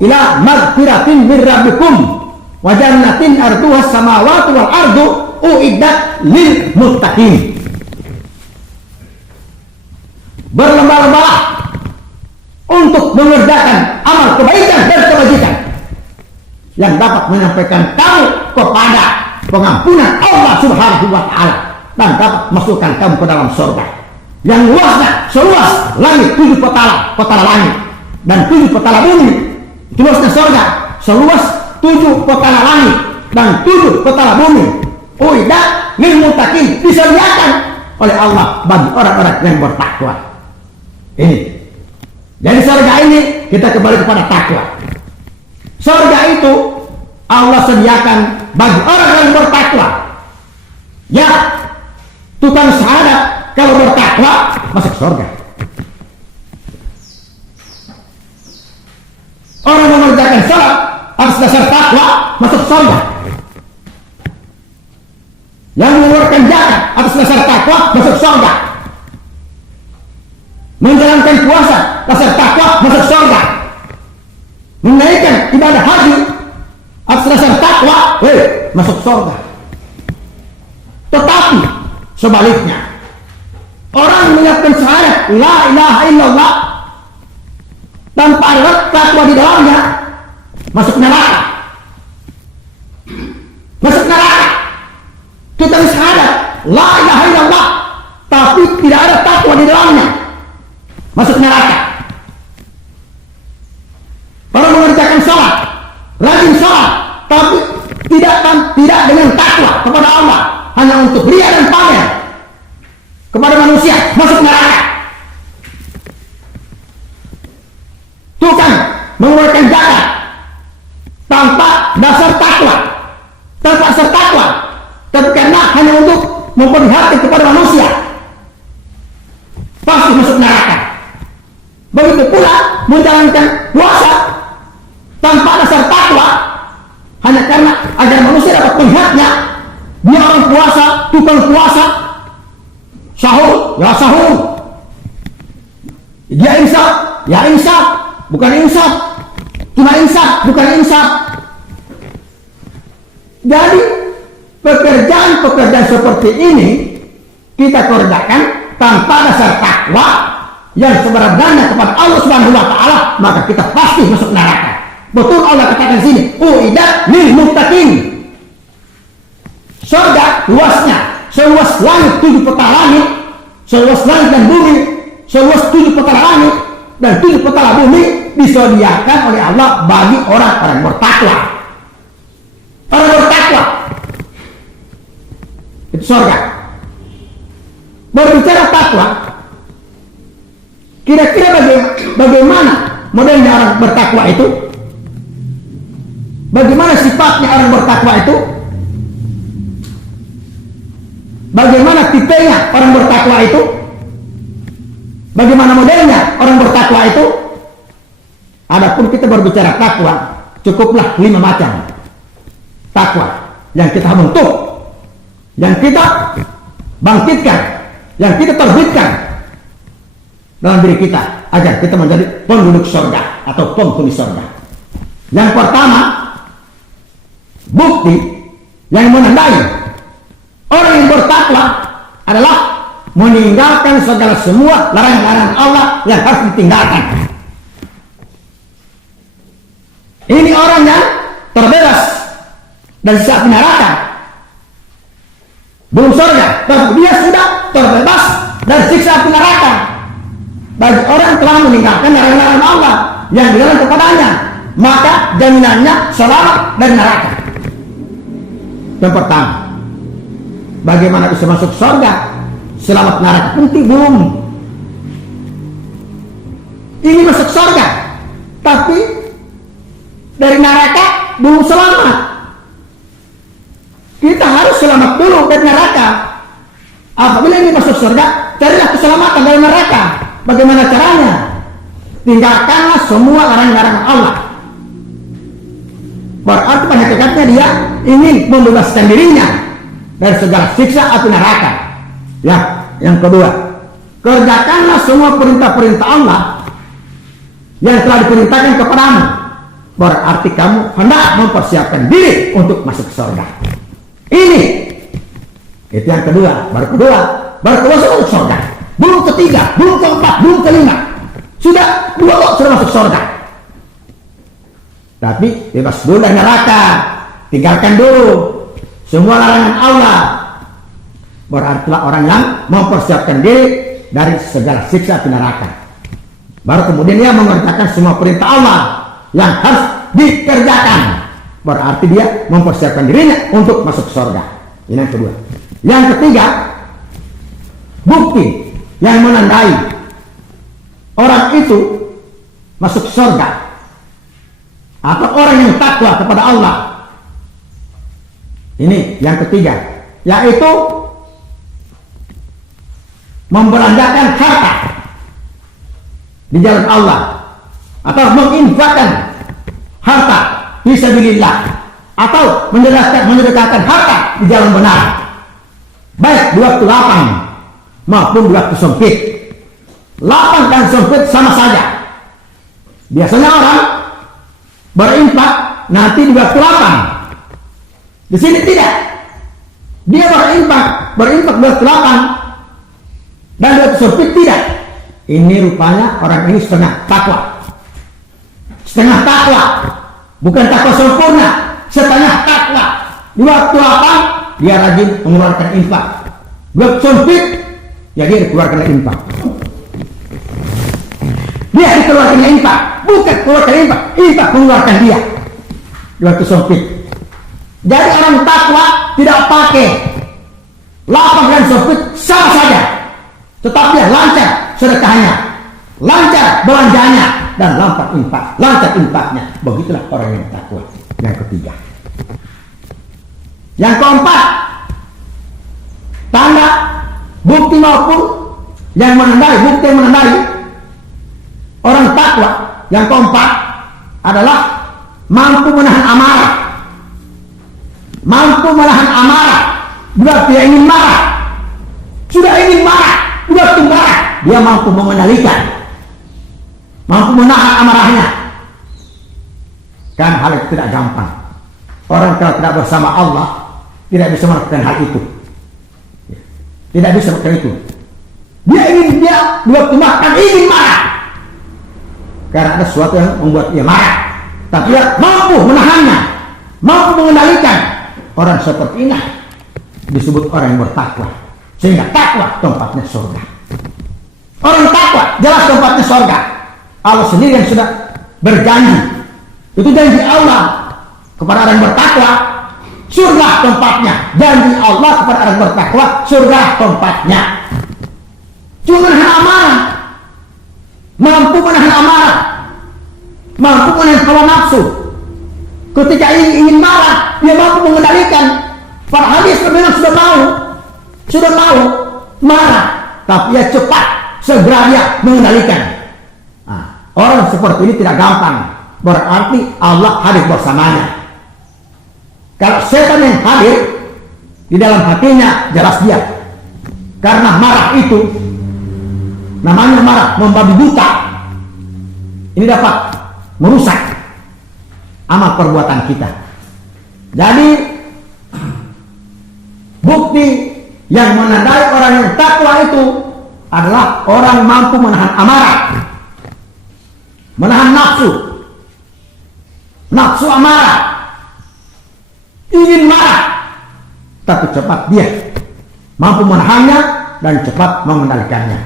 ila magfiratin min rabbikum wa jannatin arduha samawati wal ardu uiddat lil muttaqin. Berlomba-lombalah untuk mengerjakan amal kebaikan dan kebajikan yang dapat menyampaikan kamu kepada pengampunan Allah Subhanahu wa Ta'ala, dan dapat masukkan kamu ke dalam surga yang luasnya seluas langit 7 petala langit dan 7 petala bumi. Luasnya surga seluas 7 petala langit dan 7 petala bumi. Uiddat lil muttaqin, disediakan oleh Allah bagi orang-orang yang bertakwa. Ini dari surga ini kita kembali kepada takwa. Surga itu Allah sediakan bagi orang yang bertakwa. Ya, tukang syahadat kalau bertakwa masuk surga. Orang mengerjakan salat atas dasar takwa masuk surga. Yang mengeluarkan zakat atas dasar takwa masuk surga. Menjalankan puasa dasar takwa masuk surga. Menaikkan ibadah haji atas dasar takwa masuk surga. Tetapi sebaliknya, orang menyiapkan syahadat la ilaha illallah tanpa ada takwa di dalamnya masuk neraka. Masuk neraka. Kita syahadat la ilaha illallah tapi tidak ada takwa di dalamnya, masuk neraka. Orang mengerjakan sholat, rajin sholat, tapi tidak dengan takwa kepada Allah, hanya untuk ria dan pamer kepada manusia, masuk neraka. Tukang mengeluarkan zakat tanpa dasar takwa, tapi karena hanya untuk memperlihatkan kepada manusia, pasti masuk neraka. Begitu pula menjalankan puasa tanpa dasar takwa, hanya karena agar manusia dapat melihatnya, dia orang puasa, tukang puasa, sahur, ya sahur, dia insaf, ya insaf, bukan insaf, cuma insaf, bukan insaf. Jadi pekerjaan-pekerjaan seperti ini kita kerjakan tanpa dasar takwa yang sebenarnya kepada Allah Subhanahu wa Ta'ala, maka kita pasti masuk neraka. Betul Allah katakan sini, uiddat lil muttaqin. luasnya, seluas langit 7 petala langit, seluas langit dan bumi, seluas 7 petala langit dan 7 petala bumi disediakan oleh Allah bagi orang-orang bertakwa. Orang bertakwa itu surga. Berbicara takwa, kira-kira bagaimana modelnya orang bertakwa itu? Bagaimana sifatnya orang bertakwa itu? Bagaimana tipenya orang bertakwa itu? Bagaimana modelnya orang bertakwa itu? Adapun kita berbicara takwa, cukuplah 5 macam takwa yang kita bentuk, yang kita bangkitkan, yang kita terbitkan dalam diri kita agar kita menjadi penduduk surga atau penghuni surga. Yang pertama, bukti yang menandai orang yang bertakwa adalah meninggalkan segala semua larangan-larangan Allah yang harus ditinggalkan. Ini orang yang terbebas dari siksa neraka, belum surga, tapi dia sudah terbebas dari siksa neraka. Bagi orang yang telah meninggalkan larangan-larangan Allah yang dilarang kepadanya, maka jaminannya selamat dari neraka. Yang pertama, bagaimana bisa masuk surga? Selamat neraka pun belum. Ini masuk surga, tapi dari neraka belum selamat. Kita harus selamat dulu dari neraka. Apabila ini masuk surga, carilah keselamatan dari neraka. Bagaimana caranya? Tinggalkanlah semua larangan-larangan Allah. Berarti pada hakikatnya dia ingin membebaskan dirinya dari segala siksa api neraka. Ya, yang kedua, kerjakanlah semua perintah-perintah Allah yang telah diperintahkan kepadamu. Berarti kamu hendak mempersiapkan diri untuk masuk surga. Ini itu yang kedua, baru kedua masuk surga. Belum ketiga, belum keempat, belum kelima. Sudah 2 kok sudah masuk surga. Tapi bebas dulu dari neraka. Tinggalkan dulu semua larangan Allah. Berarti orang yang mempersiapkan diri dari segala siksa api neraka. Baru kemudian dia mengerjakan semua perintah Allah yang harus dikerjakan. Berarti dia mempersiapkan dirinya untuk masuk surga. Ini yang kedua. Yang ketiga, bukti yang menandai orang itu masuk surga atau orang yang takwa kepada Allah. Ini yang ketiga, yaitu membelanjakan harta di jalan Allah atau menginfakkan harta fisabilillah atau mensedekahkan harta di jalan benar, baik di waktu lapang maupun di waktu sempit. Lapang dan sempit sama saja. Biasanya orang berinfak nanti di waktu lapang. Di sini tidak. Dia berinfak di waktu lapang dan di waktu sempit tidak. Ini rupanya orang ini setengah takwa. Setengah takwa. Bukan takwa sempurna, setengah takwa. Di waktu lapang dia rajin mengeluarkan infak. Di waktu sempit ya dia dikeluarkan infak. Dia dikeluarkan infak, bukan keluarkan infak mengeluarkan dia di waktu sempit. Jadi orang takwa tidak pakai lapang dan sempit sama saja, tetapi lancar sedekahnya, lancar belanjanya, dan lancar infaknya. Begitulah orang yang takwa. Yang ketiga. Yang keempat, tanda bukti maupun yang menandai orang takwa yang keempat adalah mampu menahan amarah. Mampu menahan amarah berarti dia ingin marah. Sudah ingin marah, sudah marah, dia mampu mengendalikan, mampu menahan amarahnya. Kan hal itu tidak gampang. Orang kalau tidak bersama Allah tidak bisa melakukan hal itu. Tidak bisa melakukan itu. Dia waktu makan ingin marah karena ada sesuatu yang membuat dia marah, tapi dia mampu menahannya, mampu mengendalikan. Orang seperti ini disebut orang yang bertakwa. Sehingga takwa tempatnya surga. Orang takwa jelas tempatnya surga. Allah sendiri yang sudah berjanji. Itu janji Allah kepada orang yang bertakwa, surga tempatnya. Janji Allah kepada orang yang bertakwa, surga tempatnya. Cuma menahan amarah, mampu menahan amarah, mampu menahan hawa nafsu. Ketika ingin marah, dia mampu mengendalikan. Padahal dia memang sudah mau marah, tapi dia cepat segera dia mengendalikan. Nah, orang seperti ini tidak gampang. Berarti Allah hadir bersamanya. Kalau setan yang hadir di dalam hatinya, jelas dia. Karena marah itu namanya marah membabi buta. Ini dapat merusak amal perbuatan kita. Jadi bukti yang menandai orang yang takwa itu adalah orang mampu menahan amarah, menahan nafsu amarah, ingin marah, tapi cepat dia mampu menahannya dan cepat mengendalikannya.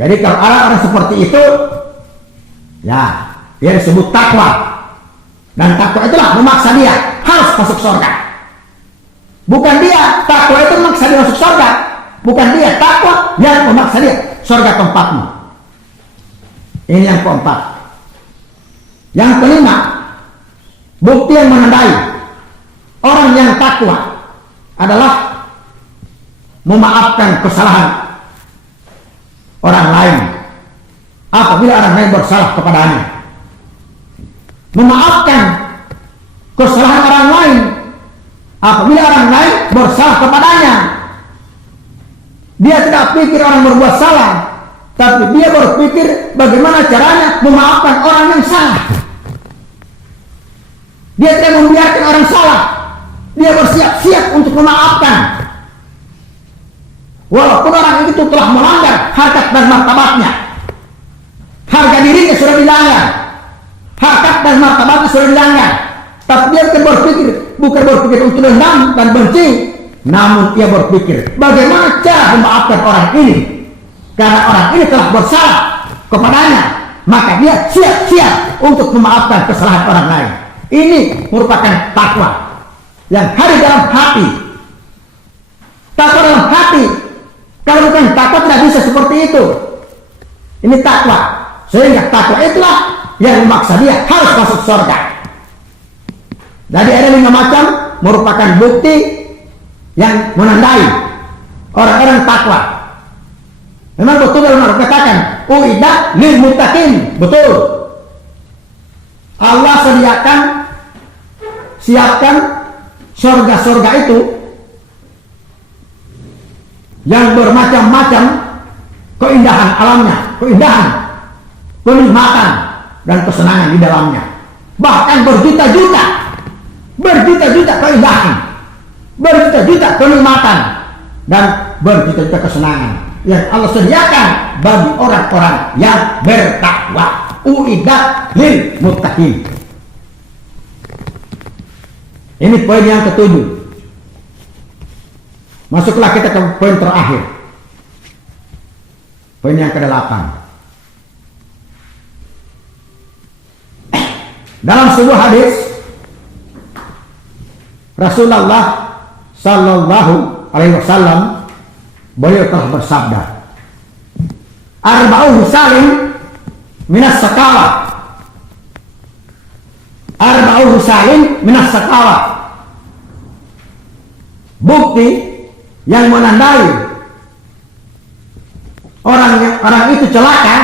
Jadi kalau ada orang seperti itu, ya dia disebut takwa. Dan takwa itulah memaksa dia harus masuk surga. Bukan dia takwa itu memaksa dia masuk surga. Bukan dia takwa yang memaksa dia surga tempatmu. Ini yang keempat. Yang kelima, bukti yang menandai orang yang takwa adalah memaafkan kesalahan orang lain apabila orang lain bersalah kepadanya. Memaafkan kesalahan orang lain apabila orang lain bersalah kepadanya. Dia tidak pikir orang berbuat salah, tapi dia berpikir bagaimana caranya memaafkan orang yang salah. Dia tidak membiarkan orang salah. Dia bersiap-siap untuk memaafkan. Walaupun orang itu telah melanggar harkat dan martabatnya. Harga dirinya sudah dilanggar. Harkat dan martabatnya sudah dilanggar. Tapi dia bukan berpikir untuk dendam dan benci. Namun dia berpikir bagaimana cara memaafkan orang ini. Karena orang ini telah bersalah kepadanya. Maka dia siap-siap untuk memaafkan kesalahan orang lain. Ini merupakan takwa yang hadir dalam hati. Takwa dalam hati. Kalau bukan takwa tidak bisa seperti itu. Ini takwa. Sehingga takwa itulah yang memaksa dia harus masuk surga. Jadi ada 5 macam merupakan bukti yang menandai orang-orang takwa. Memang betul dalam Al-Quran katakan, uiddat lil muttaqin. Betul. Allah siapkan surga-surga itu yang bermacam-macam keindahan alamnya, keindahan, kenikmatan dan kesenangan di dalamnya. Bahkan berjuta-juta keindahan, berjuta-juta kenikmatan dan berjuta-juta kesenangan yang Allah sediakan bagi orang-orang yang bertakwa. Uiddat lil muttaqin. Ini poin yang ke-7. Masuklah kita ke poin terakhir. Poin yang ke-8. Dalam sebuah hadis Rasulullah sallallahu alaihi wasallam beliau telah bersabda, arba'u salim minas sakawa. Arba'u salim minas sakawa. Bukti yang menandai orang itu celaka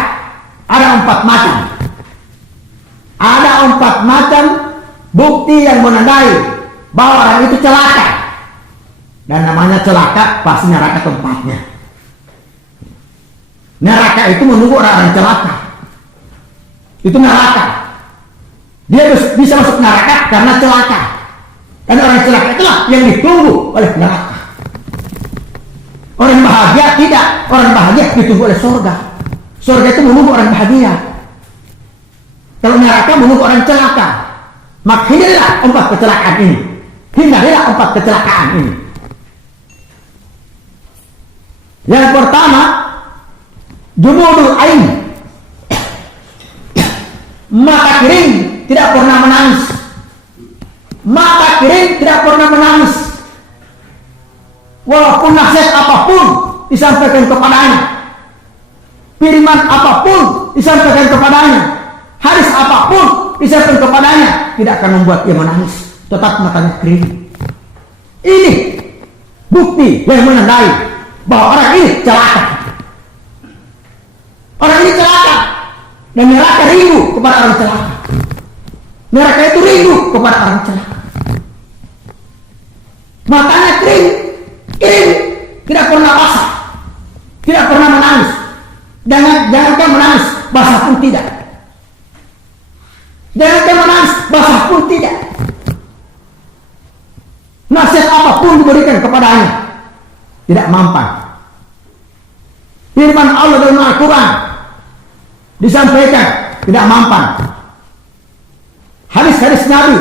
ada 4 macam. Ada 4 macam bukti yang menandai bahwa orang itu celaka. Dan namanya celaka pasti neraka tempatnya. Neraka itu menunggu orang celaka. Itu neraka. Dia bisa masuk neraka karena celaka. Dan orang celaka itulah yang ditunggu oleh neraka. Orang bahagia tidak. Orang bahagia ditunggu oleh surga. Surga itu menunggu orang bahagia. Kalau neraka menunggu orang celaka. Maka hindarilah 4 kecelakaan ini. Hindarilah 4 kecelakaan ini. Yang pertama, jumudul ain, mata kering tidak pernah menangis. Mata kering tidak pernah menangis. Walaupun nasihat apapun disampaikan kepadanya, firman apapun disampaikan kepadanya, hadis apapun disampaikan kepadanya, tidak akan membuat ia menangis, tetap matanya kering. Ini bukti yang menandai bahwa orang ini celaka. Orang ini celaka, dan neraka rindu kepada orang celaka. Neraka itu rindu kepada orang celaka. Matanya kering, tidak pernah basah, tidak pernah menangis. Jangankan menangis, basah pun tidak. Jangankan menangis, basah pun tidak. Nasihat apapun diberikan kepadanya, tidak mampan. Firman Allah dalam Al-Quran disampaikan, tidak mampan. Hadis-hadis Nabi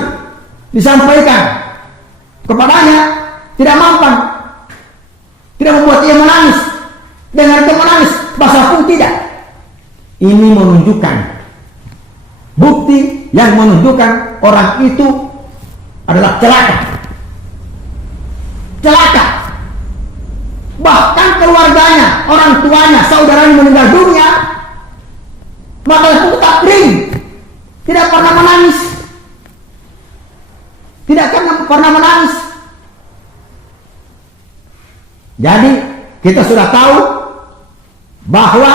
disampaikan kepadanya, tidak mampan. Tidak membuat ia menangis. Dengan dia menangis, basah pun tidak. Ini menunjukkan bukti yang menunjukkan orang itu adalah celaka. Celaka. Bahkan keluarganya, orang tuanya, saudaranya meninggal dunia, matanya pun tetap kering, tidak pernah menangis. Tidak pernah menangis. Jadi kita sudah tahu bahwa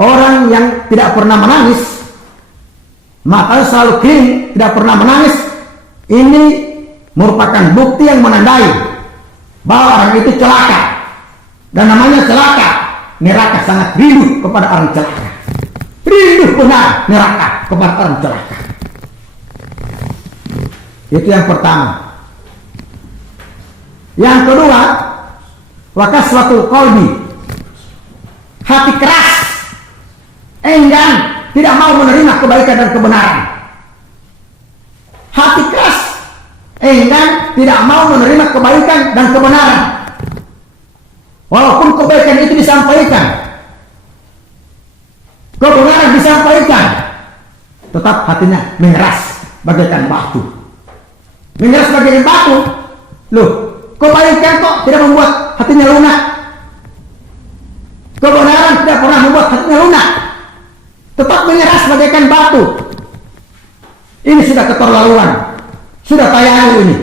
orang yang tidak pernah menangis, matanya selalu kering, tidak pernah menangis, ini merupakan bukti yang menandai bahwa orang itu celaka. Dan namanya celaka, neraka sangat rindu kepada orang celaka. Rindu benar neraka kepada orang celaka. Itu yang pertama. Yang kedua, wakaswatul qalbi, hati keras, enggan, tidak mau menerima kebaikan dan kebenaran. Hati keras, enggan, tidak mau menerima kebaikan dan kebenaran. Walaupun kebaikan itu disampaikan, kebenaran disampaikan, tetap hatinya mengeras bagaikan batu. Mengeras bagaikan batu. Loh, kebaikan kok tidak membuat hatinya lunak. Kebenaran tidak pernah membuat hatinya lunak, tetap mengeras bagaikan batu. Ini sudah keterlaluan, sudah tayayu ini.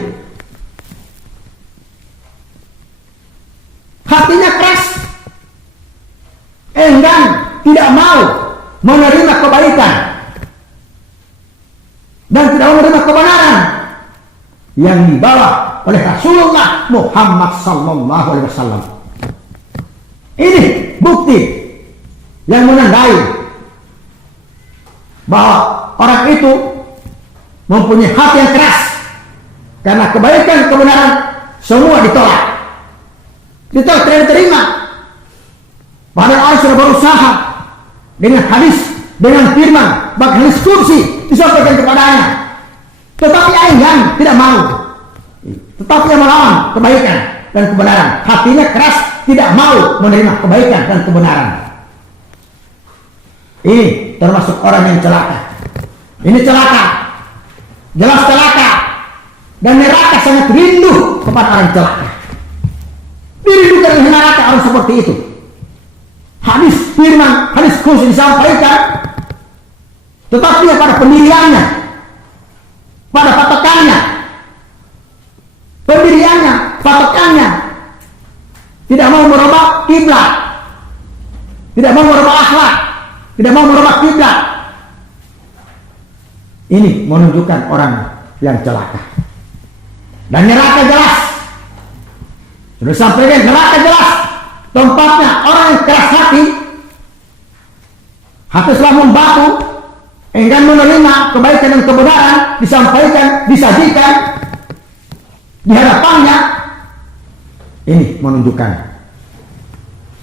Hatinya keras, enggan, tidak mau menerima kebaikan dan tidak mau menerima kebenaran yang dibawa oleh Rasulullah Muhammad sallallahu alaihi wasallam. Ini bukti yang menandai bahwa orang itu mempunyai hati yang keras, karena kebaikan kebenaran semua ditolak, tidak diterima. Padahal orang sudah berusaha dengan hadis, dengan firman, bahkan hadis kursi disampaikan kepadanya, tetapi enggan, tidak mau. Tetapi yang melawan kebaikan dan kebenaran, hatinya keras, tidak mau menerima kebaikan dan kebenaran. Ini termasuk orang yang celaka. Ini celaka, jelas celaka, dan neraka sangat rindu kepada orang celaka. Dirindukan oleh neraka orang seperti itu. Hadis firman, hadis khusus disampaikan, tetapi pada pendiriannya, pada patokannya, patokannya tidak mau merubah kiblat, tidak mau merubah akhlak, tidak mau merubah kiblat. Ini menunjukkan orang yang celaka. Dan neraka jelas, sudah sampaikan, neraka jelas tempatnya orang yang keras hati selalu membatu, enggan menerima kebaikan dan kebenaran disampaikan, disajikan di hadapannya. Ini menunjukkan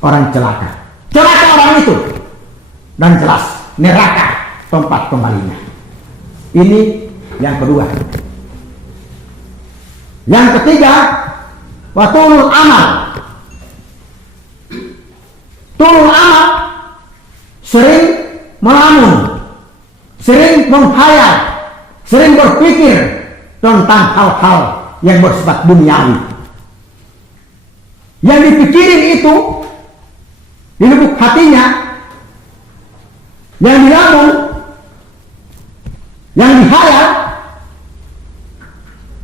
orang celaka. Celaka orang itu, dan jelas neraka tempat kembalinya. Ini yang kedua. Yang ketiga, watulul amal, sering menghayal, sering berpikir tentang hal-hal yang bersifat duniawi. Yang dipikirin itu di lubuk hatinya, yang dilamun, yang dihayal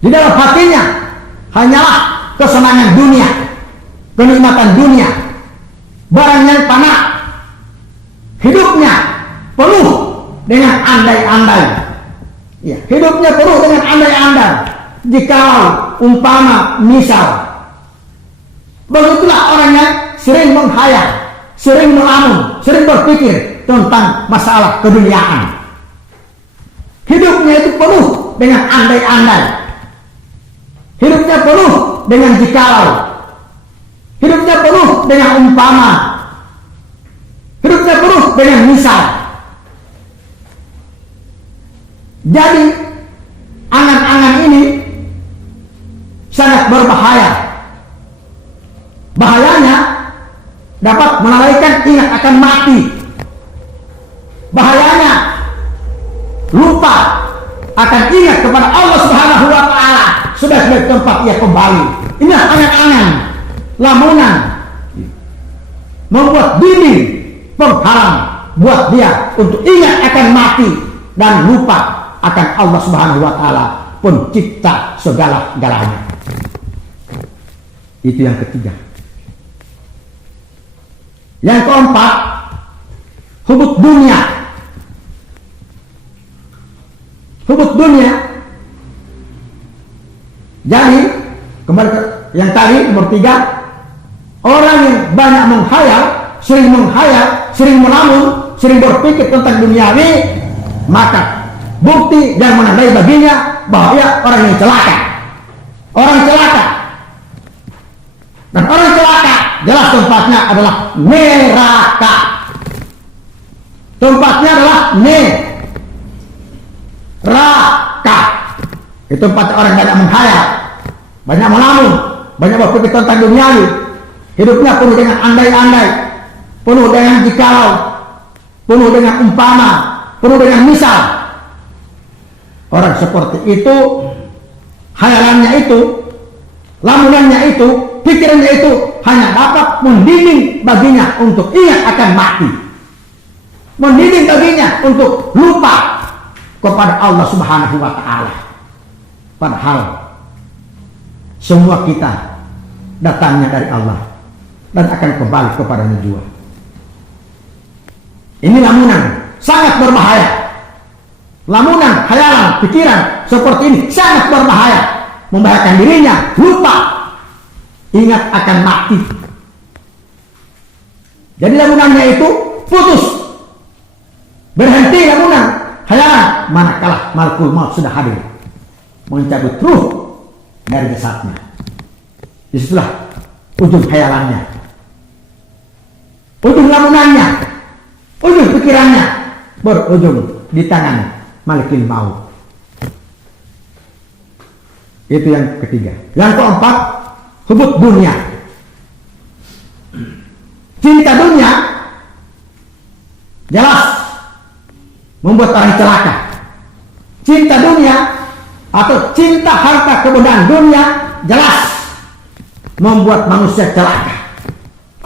di dalam hatinya hanyalah kesenangan dunia, kenikmatan dunia, barang yang fana. Hidupnya penuh dengan andai-andai. Ya, hidupnya penuh dengan andai-andai. Jika umpama misal, begitulah orang yang sering menghayal, sering melamun, sering berpikir tentang masalah keduniaan. Hidupnya itu penuh dengan andai-andai. Hidupnya penuh dengan jikalau. Hidupnya penuh dengan umpama. Hidupnya penuh dengan misal. Jadi angan-angan ini sangat berbahaya. Bahayanya dapat melalaikan ingat akan mati. Bahayanya lupa akan ingat kepada Allah Subhanahu wa Ta'ala sebagai tempat ia kembali. Ini angan-angan, lamunan, membuat diri penghalang buat dia untuk ingat akan mati dan lupa akan Allah Subhanahu wa Ta'ala, pencipta segala-galanya. Itu yang ketiga. Yang keempat, hubut dunia. Hubut dunia. Jadi kembali ke yang tadi nomor 3, orang yang banyak menghayal, sering melamun, sering berpikir tentang duniawi, maka bukti yang menandai baginya bahwa ia orang yang celaka. Orang celaka. Dan orang celaka jelas tempatnya adalah neraka. Tempatnya adalah neraka. Itu tempat orang banyak menghayal, banyak melamun, banyak berpikir tentang duniawi. Hidupnya penuh dengan andai-andai, penuh dengan jikalau, penuh dengan umpama, penuh dengan misal. Orang seperti itu, hayalannya itu, lamunannya itu, pikirannya itu hanya dapat mendidik baginya untuk ingat akan mati, mendidik baginya untuk lupa kepada Allah Subhanahu wa Ta'ala. Padahal semua kita datangnya dari Allah dan akan kembali kepadanya juga. Ini lamunan sangat berbahaya. Lamunan, khayalan, pikiran seperti ini sangat berbahaya, membahayakan dirinya, lupa ingat akan mati. Jadi lamunannya itu putus, berhenti lamunan, khayalan, manakala malakul maut sudah hadir mencabut ruh dari jasadnya. Disitulah ujung khayalannya, ujung lamunannya, ujung pikirannya berujung di tangan malakul maut. Itu yang ketiga. Yang keempat, hubut dunia. Cinta dunia jelas membuat orang celaka. Cinta dunia atau cinta harta kebendaan dunia jelas membuat manusia celaka.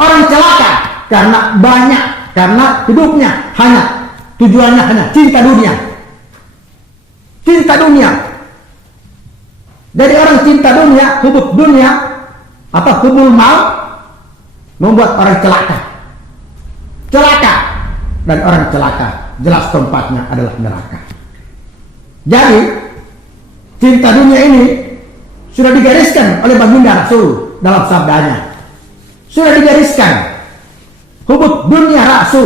Orang celaka karena banyak, karena hidupnya hanya tujuannya hanya cinta dunia. Cinta dunia. Dari orang cinta dunia, hubut dunia atau hubul maut membuat orang celaka. Celaka. Dan orang celaka jelas tempatnya adalah neraka. Jadi cinta dunia ini sudah digariskan oleh baginda Rasul dalam sabdanya. Sudah digariskan. Hubut dunia ra'su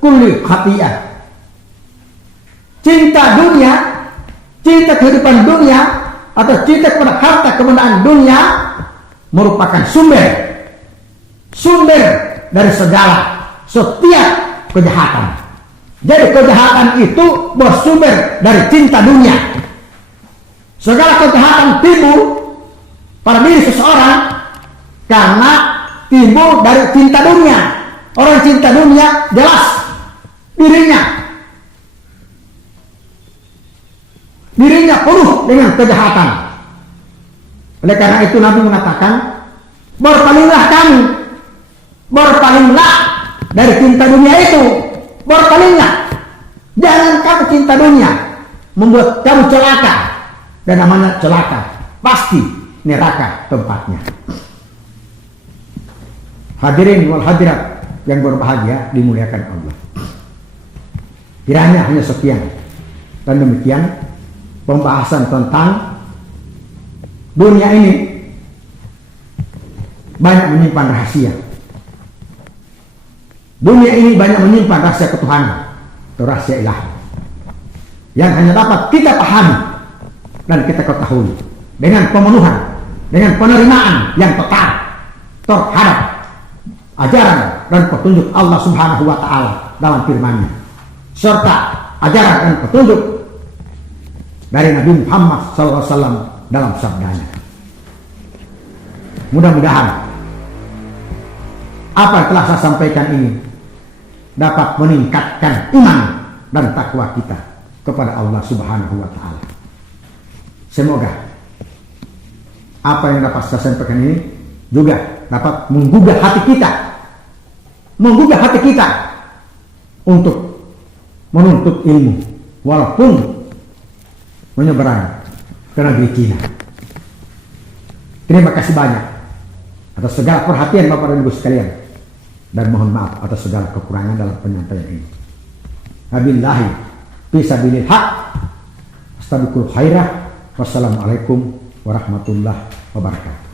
kulli khati'ah. Cinta dunia, cinta kehidupan dunia atau cinta kepada harta kebendaan dunia merupakan sumber dari segala setiap kejahatan. Jadi kejahatan itu bersumber dari cinta dunia. Segala kejahatan timbul pada diri seseorang karena timbul dari cinta dunia. Orang cinta dunia jelas dirinya dirinya penuh dengan kejahatan. Oleh karena itu Nabi mengatakan, berpalinglah kamu, berpalinglah dari cinta dunia itu, berpalinglah. Jangan kamu cinta dunia membuat kamu celaka, dan namanya celaka pasti neraka tempatnya. Hadirin wal hadirat yang berbahagia dimuliakan Allah. Kiranya hanya sekian dan demikian pembahasan tentang dunia ini banyak menyimpan rahasia. Dunia ini banyak menyimpan rahasia ketuhanan atau rahasia ilahi yang hanya dapat kita pahami dan kita ketahui dengan pemenuhan, dengan penerimaan yang total terhadap ajaran dan petunjuk Allah Subhanahu wa Ta'ala dalam firman-Nya, serta ajaran dan petunjuk dari Nabi Muhammad SAW dalam sabdanya. Mudah-mudahan apa yang telah saya sampaikan ini dapat meningkatkan iman dan takwa kita kepada Allah Subhanahu wa Ta'ala. Semoga apa yang dapat saya sampaikan ini juga dapat menggugah hati kita untuk menuntut ilmu walaupun menyeberang ke negeri Cina. Terima kasih banyak atas segala perhatian Bapak dan Ibu sekalian, dan mohon maaf atas segala kekurangan dalam penyampaian ini. Wabillahi fisabilil haq, astaghfirul khairah. Wassalamualaikum warahmatullahi wabarakatuh.